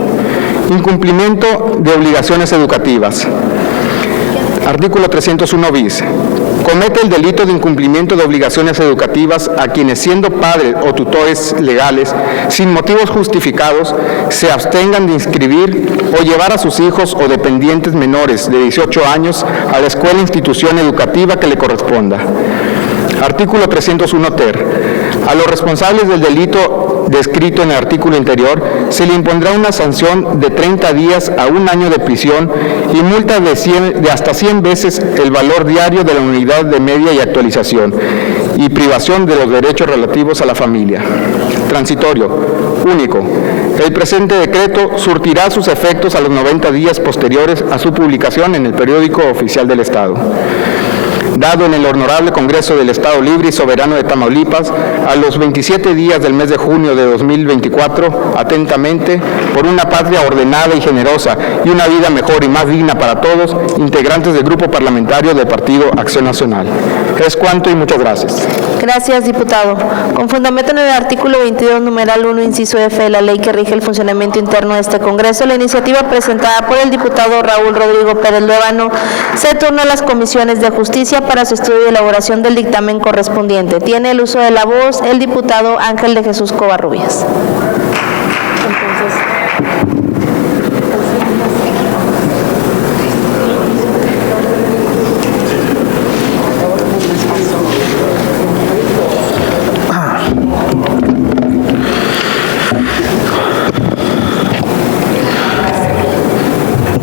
Incumplimiento de obligaciones educativas. Artículo 301 bis. comete el delito de incumplimiento de obligaciones educativas a quienes, siendo padres o tutores legales, sin motivos justificados, se abstengan de inscribir o llevar a sus hijos o dependientes menores de 18 años a la escuela o institución educativa que le corresponda. Artículo 301 ter. A los responsables del delito descrito en el artículo anterior se le impondrá una sanción de 30 días a 1 año de prisión y multa de hasta 100 veces el valor diario de la unidad de media y actualización y privación de los derechos relativos a la familia. Transitorio. Único. El presente decreto surtirá sus efectos a los 90 días posteriores a su publicación en el Periódico Oficial del Estado. Dado en el Honorable Congreso del Estado Libre y Soberano de Tamaulipas, a los 27 días del mes de junio de 2024, atentamente, por una patria ordenada y generosa y una vida mejor y más digna para todos, integrantes del Grupo Parlamentario del Partido Acción Nacional. Es cuanto y muchas gracias. Gracias, diputado. Con fundamento en el artículo 22, numeral 1, inciso F de la ley que rige el funcionamiento interno de este Congreso, la iniciativa presentada por el diputado Raúl Rodrigo Pérez Luevano se turna a las comisiones de justicia para su estudio y elaboración del dictamen correspondiente. Tiene el uso de la voz el diputado Ángel de Jesús Covarrubias.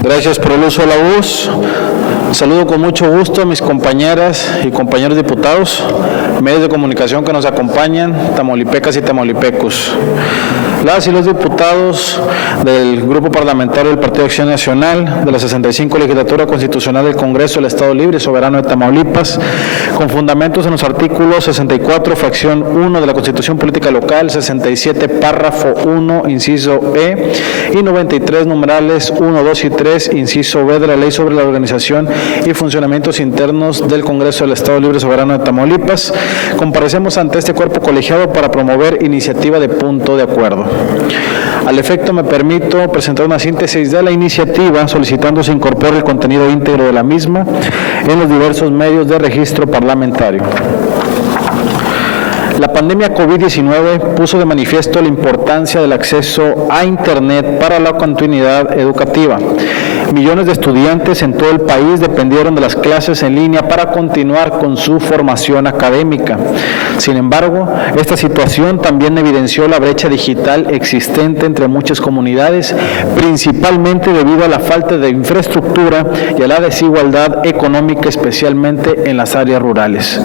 Gracias por el uso de la voz. Saludo con mucho gusto a mis compañeras y compañeros diputados, medios de comunicación que nos acompañan, tamaulipecas y tamaulipecos. Las y los diputados del Grupo Parlamentario del Partido Acción Nacional de la 65 Legislatura Constitucional del Congreso del Estado Libre y Soberano de Tamaulipas, con fundamentos en los artículos 64, fracción 1 de la Constitución Política Local, 67, párrafo 1, inciso E, y 93, numerales 1, 2 y 3, inciso B de la Ley sobre la Organización y Funcionamientos Internos del Congreso del Estado Libre y Soberano de Tamaulipas, comparecemos ante este cuerpo colegiado para promover iniciativa de punto de acuerdo. Al efecto, me permito presentar una síntesis de la iniciativa, solicitando se incorpore el contenido íntegro de la misma en los diversos medios de registro parlamentario. La pandemia COVID-19 puso de manifiesto la importancia del acceso a Internet para la continuidad educativa. Millones de estudiantes en todo el país dependieron de las clases en línea para continuar con su formación académica. Sin embargo, esta situación también evidenció la brecha digital existente entre muchas comunidades, principalmente debido a la falta de infraestructura y a la desigualdad económica, especialmente en las áreas rurales.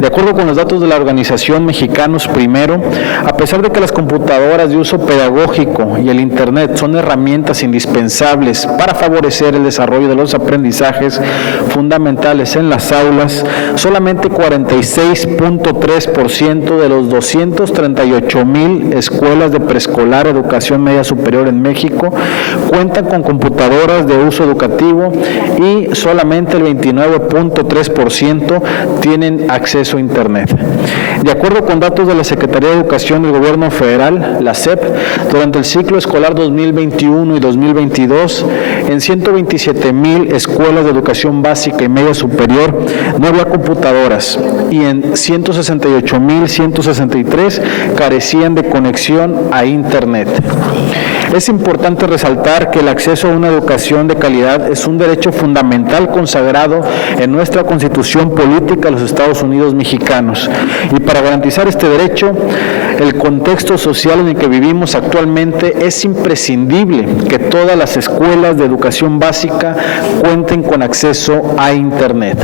De acuerdo con los datos de la organización Mexicanos Primero, a pesar de que las computadoras de uso pedagógico y el Internet son herramientas indispensables para favorecer el desarrollo de los aprendizajes fundamentales en las aulas, solamente 46.3% de los 238,000 escuelas de preescolar, educación media superior en México cuentan con computadoras de uso educativo y solamente el 29.3% tienen acceso a Internet. De acuerdo con datos de la Secretaría de Educación del Gobierno Federal, la SEP, durante el ciclo escolar 2021 y 2022, en 127,000 escuelas de educación básica y media superior no había computadoras y en 168,163 carecían de conexión a Internet. Es importante resaltar que el acceso a una educación de calidad es un derecho fundamental consagrado en nuestra Constitución Política de los Estados Unidos Mexicanos. Y para garantizar este derecho, el contexto social en el que vivimos actualmente, es imprescindible que todas las escuelas de educación básica cuenten con acceso a Internet.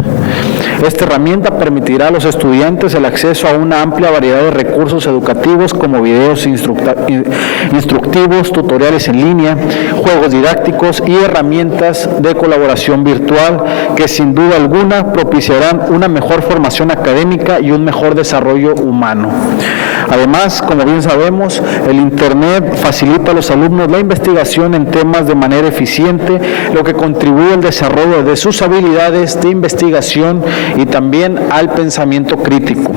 Esta herramienta permitirá a los estudiantes el acceso a una amplia variedad de recursos educativos como videos instructivos, tutoriales en línea, juegos didácticos y herramientas de colaboración virtual que sin duda alguna propiciarán una mejor formación académica y un mejor desarrollo humano. Además, como bien sabemos, el Internet facilita a los alumnos la investigación en temas de manera eficiente, lo que contribuye al desarrollo de sus habilidades de investigación y también al pensamiento crítico.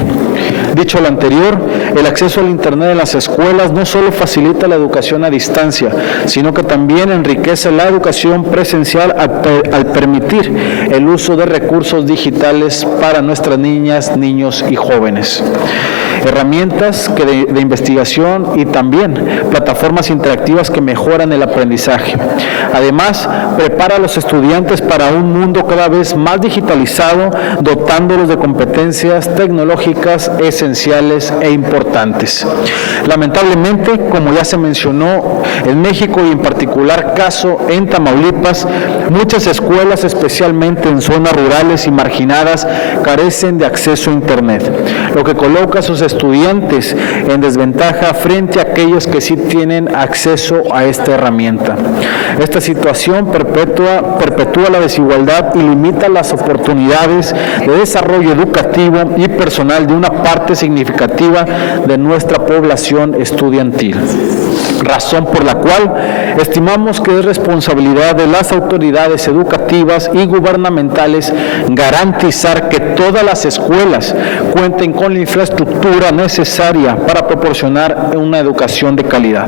Dicho lo anterior, el acceso al Internet en las escuelas no solo facilita la educación a distancia, sino que también enriquece la educación presencial al permitir el uso de recursos digitales para nuestras niñas, niños y jóvenes. Herramientas de investigación y también plataformas interactivas que mejoran el aprendizaje. Además, prepara a los estudiantes para un mundo cada vez más digitalizado, dotándolos de competencias tecnológicas esenciales e importantes. Lamentablemente, como ya se mencionó, en México y en particular caso en Tamaulipas, muchas escuelas, especialmente en zonas rurales y marginadas, carecen de acceso a Internet, lo que coloca a sus estudiantes en desventaja frente a aquellos que sí tienen acceso a esta herramienta. Esta situación perpetúa la desigualdad y limita las oportunidades de desarrollo educativo y personal de una parte significativa de nuestra población estudiantil. Razón por la cual estimamos que es responsabilidad de las autoridades educativas y gubernamentales garantizar que todas las escuelas cuenten con la infraestructura necesaria para proporcionar una educación de calidad.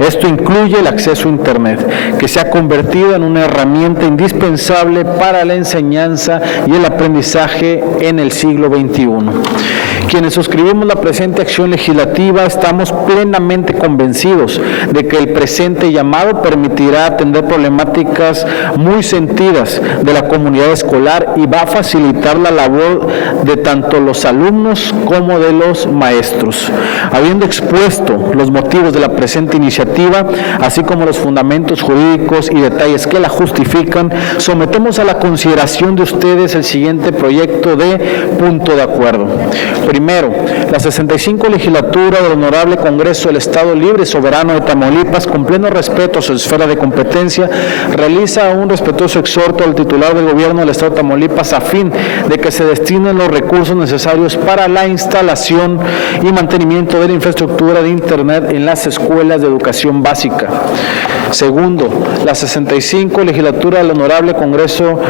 Esto incluye el acceso a Internet, que se ha convertido en una herramienta indispensable para la enseñanza y el aprendizaje en el siglo XXI. Quienes suscribimos la presente acción legislativa estamos plenamente convencidos de que el presente llamado permitirá atender problemáticas muy sentidas de la comunidad escolar y va a facilitar la labor de tanto los alumnos como de los maestros. Habiendo expuesto los motivos de la presente iniciativa, así como los fundamentos jurídicos y detalles que la justifican, sometemos a la consideración de ustedes el siguiente proyecto de punto de acuerdo. Primero, la 65 legislatura del Honorable Congreso del Estado Libre y Soberano de Tamaulipas, con pleno respeto a su esfera de competencia, realiza un respetuoso exhorto al titular del Gobierno del Estado de Tamaulipas a fin de que se destinen los recursos necesarios para la instalación y mantenimiento de la infraestructura de Internet en las escuelas de educación básica. Segundo, la 65 legislatura del Honorable Congreso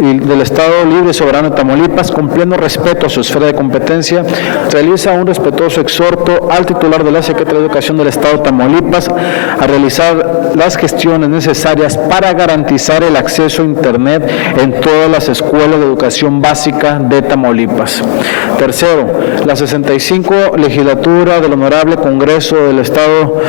del Estado Libre y Soberano de Tamaulipas, con pleno respeto a su esfera de competencia, realiza un respetuoso exhorto al titular de la Secretaría de Educación del Estado de Tamaulipas a realizar las gestiones necesarias para garantizar el acceso a Internet en todas las escuelas de educación básica de Tamaulipas. Tercero, la 65 legislatura del Honorable Congreso del Estado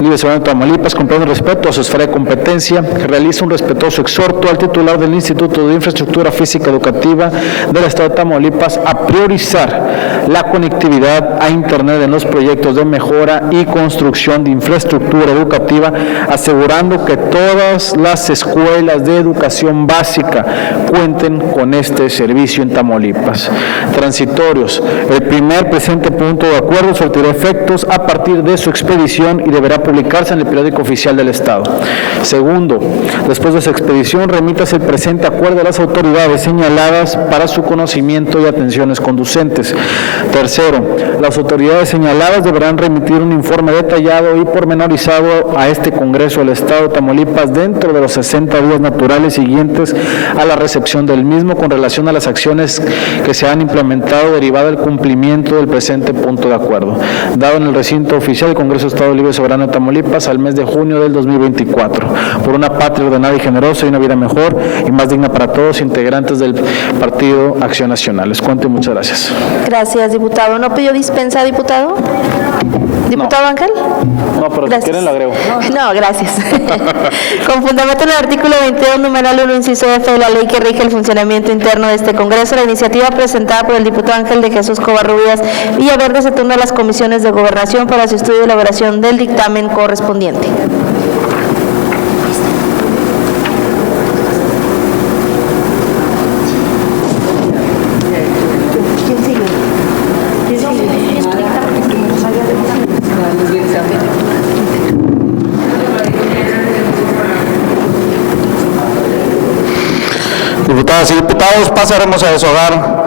Libre y Soberano de Tamaulipas, con pleno respeto a su esfera de competencia, realiza un respetuoso exhorto al titular del Instituto de Infraestructura Física Educativa del Estado de Tamaulipas a priorizar la conectividad a Internet en los proyectos de mejora y construcción de infraestructura educativa, asegurando que todas las escuelas de educación básica cuenten con este servicio en Tamaulipas. Transitorios. El primer presente punto de acuerdo surtirá efectos a partir de su expedición y deberá publicarse en el periódico oficial del Estado. Segundo, después de su expedición, remítase el presente acuerdo a las autoridades señaladas para su conocimiento y atenciones conducentes. Tercero, las autoridades señaladas deberán remitir un informe detallado y pormenorizado a este Congreso del Estado de Tamaulipas dentro de los 60 días naturales siguientes a la recepción del mismo con relación a las acciones que se han implementado derivado del cumplimiento del presente punto de acuerdo, dado en el recinto oficial del Congreso del Estado Libre y Soberano de Tamaulipas al mes de junio del 2024, por una patria ordenada y generosa y una vida mejor y más digna para todos, integrantes del Partido Acción Nacional. Les cuento y muchas gracias. Gracias, diputado. ¿No pidió dispensa, diputado? ¿Diputado No. Ángel? No, pero Gracias. si quieren la agrego. No, gracias. Con fundamento en el artículo 22, numeral 1, inciso F de la ley que rige el funcionamiento interno de este Congreso, la iniciativa presentada por el diputado Ángel de Jesús Covarrubias Villaverde se turna a las comisiones de Gobernación para su estudio y elaboración del dictamen correspondiente. Diputadas y diputados, pasaremos a deshogar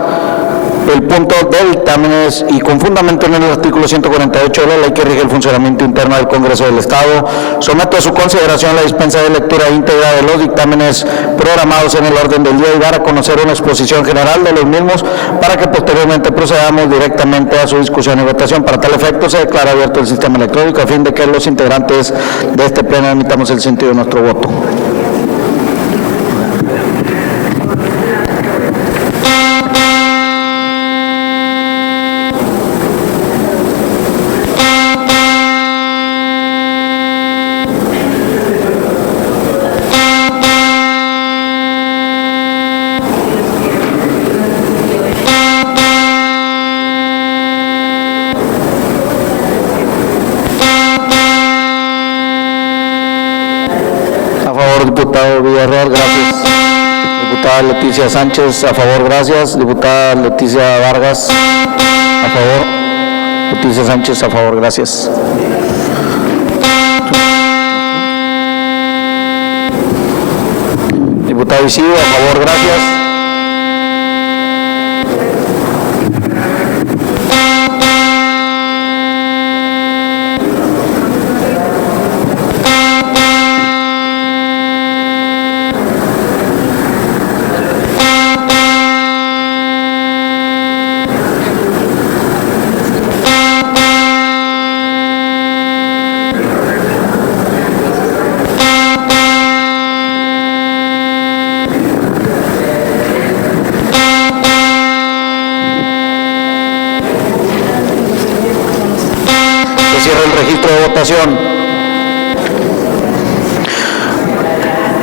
el punto de dictámenes y con fundamento en el artículo 148 de la ley que rige el funcionamiento interno del Congreso del Estado, someto a su consideración la dispensa de lectura íntegra de los dictámenes programados en el orden del día y dar a conocer una exposición general de los mismos para que posteriormente procedamos directamente a su discusión y votación. Para tal efecto se declara abierto el sistema electrónico a fin de que los integrantes de este pleno emitamos el sentido de nuestro voto. Diputado Villarreal, gracias. Diputada Leticia Sánchez, a favor, gracias. Diputada Leticia Vargas, a favor. Leticia Sánchez, a favor, gracias. Diputado Isidro, a favor, gracias.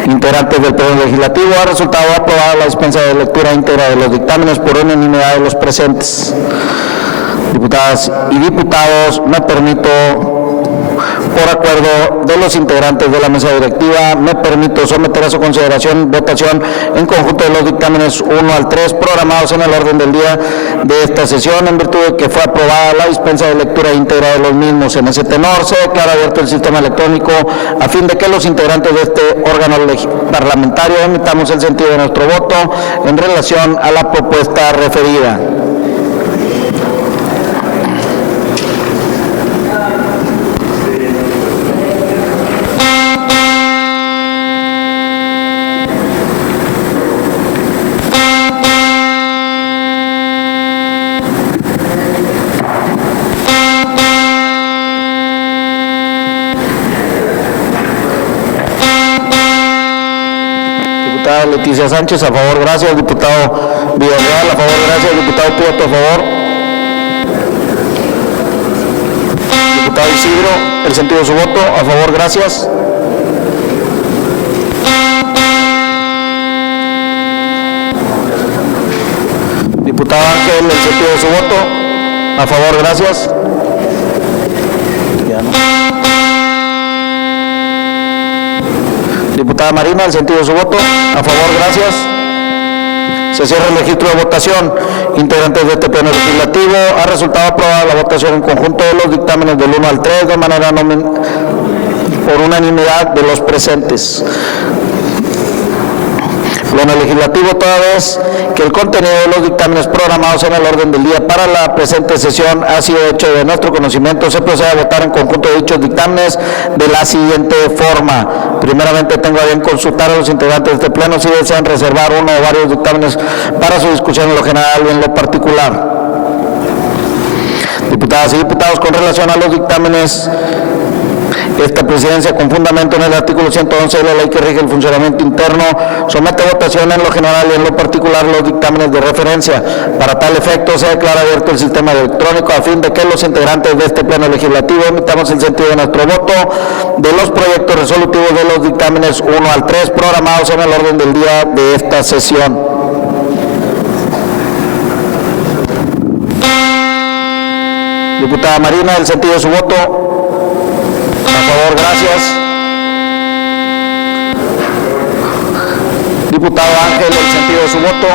Integrantes del Pleno Legislativo, ha resultado aprobada la dispensa de lectura íntegra de los dictámenes por unanimidad de los presentes. Diputadas y diputados, me permito, por acuerdo de los integrantes de la mesa directiva, me permito someter a su consideración votación en conjunto de los dictámenes 1 al 3 programados en el orden del día de esta sesión, en virtud de que fue aprobada la dispensa de lectura íntegra de los mismos. En ese tenor, se declara abierto el sistema electrónico a fin de que los integrantes de este órgano parlamentario emitamos el sentido de nuestro voto en relación a la propuesta referida. Leticia Sánchez, a favor, gracias. Diputado Villarreal, a favor, gracias. Diputado Prieto, a favor. Diputado Isidro, el sentido de su voto, a favor, gracias. Diputado Ángel, el sentido de su voto, a favor, gracias. Diputada Marina, el sentido de su voto, a favor, gracias. Se cierra el registro de votación. Integrantes de este pleno legislativo, ha resultado aprobada la votación en conjunto de los dictámenes del 1 al 3 de manera por unanimidad de los presentes. Pleno legislativo, toda vez que el contenido de los dictámenes programados en el orden del día para la presente sesión ha sido hecho de nuestro conocimiento, se procede a votar en conjunto de dichos dictámenes de la siguiente forma. Primeramente, tengo a bien consultar a los integrantes de este pleno si desean reservar uno o varios dictámenes para su discusión en lo general o en lo particular. Diputadas y diputados, con relación a los dictámenes, esta presidencia, con fundamento en el artículo 111 de la ley que rige el funcionamiento interno, somete a votación en lo general y en lo particular los dictámenes de referencia. Para tal efecto, se declara abierto el sistema electrónico a fin de que los integrantes de este pleno legislativo emitamos el sentido de nuestro voto de los proyectos resolutivos de los dictámenes 1 al 3 programados en el orden del día de esta sesión. Diputada Marina, el sentido de su voto. A favor, gracias. Diputado Ángel, el sentido de su voto.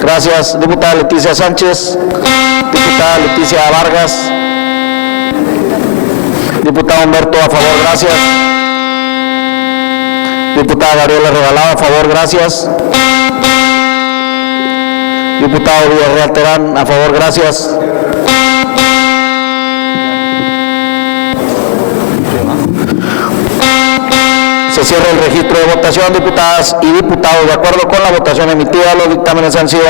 Gracias. Diputada Leticia Sánchez. Diputada Leticia Vargas. Diputado Humberto, a favor, gracias. Diputada Gabriela Regalado, a favor, gracias. Diputado Villarreal Terán, a favor, gracias. Se cierra el registro de votación, diputadas y diputados. De acuerdo con la votación emitida, los dictámenes han sido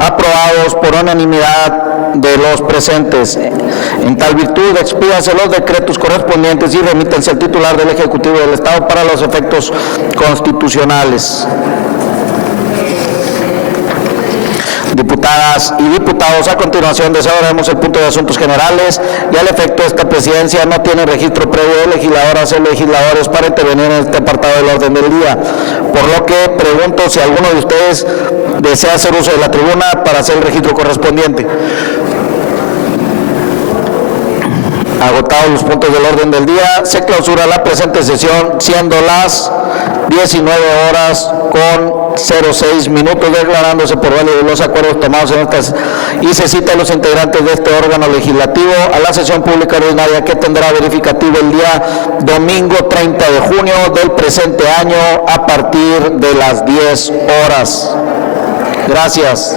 aprobados por unanimidad de los presentes. En tal virtud, expídanse los decretos correspondientes y remítense al titular del Ejecutivo del Estado para los efectos constitucionales. Diputadas y diputados, a continuación desarrollaremos el punto de asuntos generales y al efecto esta presidencia no tiene registro previo de legisladoras o legisladores para intervenir en este apartado del orden del día, por lo que pregunto si alguno de ustedes desea hacer uso de la tribuna para hacer el registro correspondiente. Agotados los puntos del orden del día, se clausura la presente sesión, siendo las 19 horas con 06 minutos, declarándose por válidos los acuerdos tomados en estas, y se cita a los integrantes de este órgano legislativo a la sesión pública ordinaria que tendrá verificativo el día domingo 30 de junio del presente año a partir de las 10 horas. Gracias.